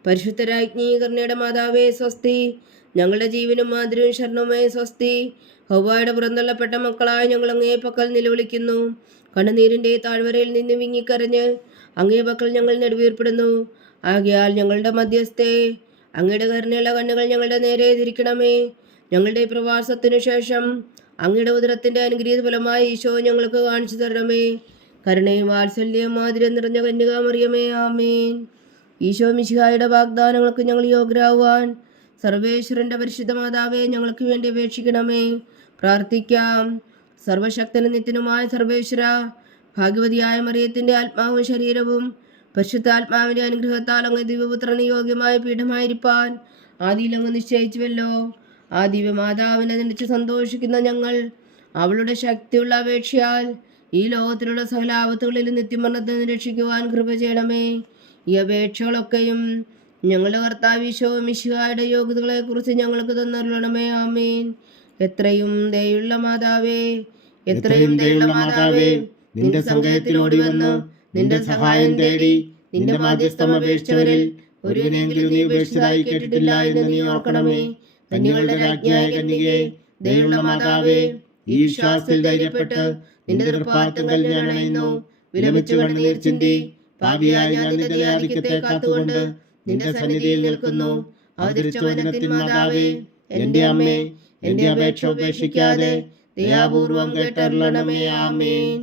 പരിശുദ്ധരാജ്ഞി കരുണയുടെ മാതാവേ സ്വസ്തി. ഞങ്ങളുടെ ജീവനും മാതിരവും ശരണവുമേ സ്വസ്തി. ഹൗവായുടെ പുറന്തള്ളപ്പെട്ട മക്കളായ ഞങ്ങൾ അങ്ങേ പക്കൽ നിലവിളിക്കുന്നു. കണ്ണുനീരിൻ്റെ താഴ്വരയിൽ നിന്ന് വിങ്ങിക്കരഞ്ഞ് അങ്ങേ പക്കൽ ഞങ്ങൾ നെടുവീർപ്പെടുന്നു. ആകയാൽ ഞങ്ങളുടെ മധ്യസ്ഥേ, അങ്ങയുടെ കരുണയുള്ള കണ്ണുകൾ ഞങ്ങളുടെ നേരെ തിരിക്കണമേ. ഞങ്ങളുടെ പ്രവാസത്തിനു ശേഷം അങ്ങയുടെ ഉദരത്തിൻ്റെ അനുഗ്രഹീത ഫലമായി ഈശോ ഞങ്ങൾക്ക് കാണിച്ചു തരണമേ. കരുണയും വാത്സല്യവും മാതിരം നിറഞ്ഞ കന്യകാമറിയമേ, ആമേൻ. ഈശോ മിശിഹായുടെ വാഗ്ദാനങ്ങൾക്ക് ഞങ്ങൾ യോഗ്യരാകുവാൻ സർവേശ്വരന്റെ പരിശുദ്ധ മാതാവേ, ഞങ്ങൾക്ക് വേണ്ടി അപേക്ഷിക്കണമേ. പ്രാർത്ഥിക്കാം. സർവശക്തനും നിത്യനുമായ സർവേശ്വര, ഭാഗ്യവതിയായ മറിയത്തിന്റെ ആത്മാവും ശരീരവും പരിശുദ്ധാത്മാവിന്റെ അനുഗ്രഹത്താൽ അങ്ങ് ദിവ്യപുത്രന് യോഗ്യമായ പീഠമായിരിക്കാൻ ആദിയിൽ അങ്ങ് നിശ്ചയിച്ചുവല്ലോ. ആ ദിവ്യമാതാവിനെ നിന്നിച്ച് സന്തോഷിക്കുന്ന ഞങ്ങൾ അവളുടെ ശക്തിയുള്ള അപേക്ഷയാൽ ഈ ലോകത്തിലുള്ള സകല ആപത്തുകളിൽ നിത്യമരണത്തിൽ നിന്ന് രക്ഷിക്കുവാൻ കൃപ ചെയ്യണമേ. ഈ അപേക്ഷകളൊക്കെയും ഞങ്ങളുടെ കർത്താവ് ഈശോ മിശിഹായുടെ യോഗ്യതകളെക്കുറിച്ച് ഞങ്ങൾക്ക് തന്നരുളണമേ. ആമേൻ. എത്രയും ദയുള്ള മാതാവേ, എത്രയും ദയുള്ള മാതാവേ, നിന്റെ സങ്കേതത്തിലോടി വന്ന് നിന്റെ സഹായം തേടി നിന്റെ മാധ്യസ്ഥം അപേക്ഷിച്ചവരിൽ ഒരുവിനെങ്കിലും നീ ഉപേക്ഷിച്ചതായി കേട്ടിട്ടില്ല എന്ന് നീ ഓർക്കണമേ. കന്യകളുടെ രാജ്ഞിയായ കന്യകേ, ദയുള്ള മാതാവേ, ഈ വിശ്വാസത്തിൽ ധൈര്യപ്പെട്ട് നിന്റെ തൃപ്പാദങ്ങൾ ഞാൻ അണയുന്നു. വിലപിച്ചു കണ്ണുനീർ ചിന്തി പാപിയായ ഞാൻ നിന്റെ ദയാധിക്യത്തെ കാത്തുകൊണ്ട് നിന്റെ സന്നിധിയിൽ നിൽക്കുന്നു. അവതരിച്ച വചനത്തിൻ മാതാവേ, എന്റെ അമ്മേ, എന്റെ അപേക്ഷ ഉപേക്ഷിക്കാതെ ദയാപൂർവം കേട്ടരുളണമേ. ആമേൻ.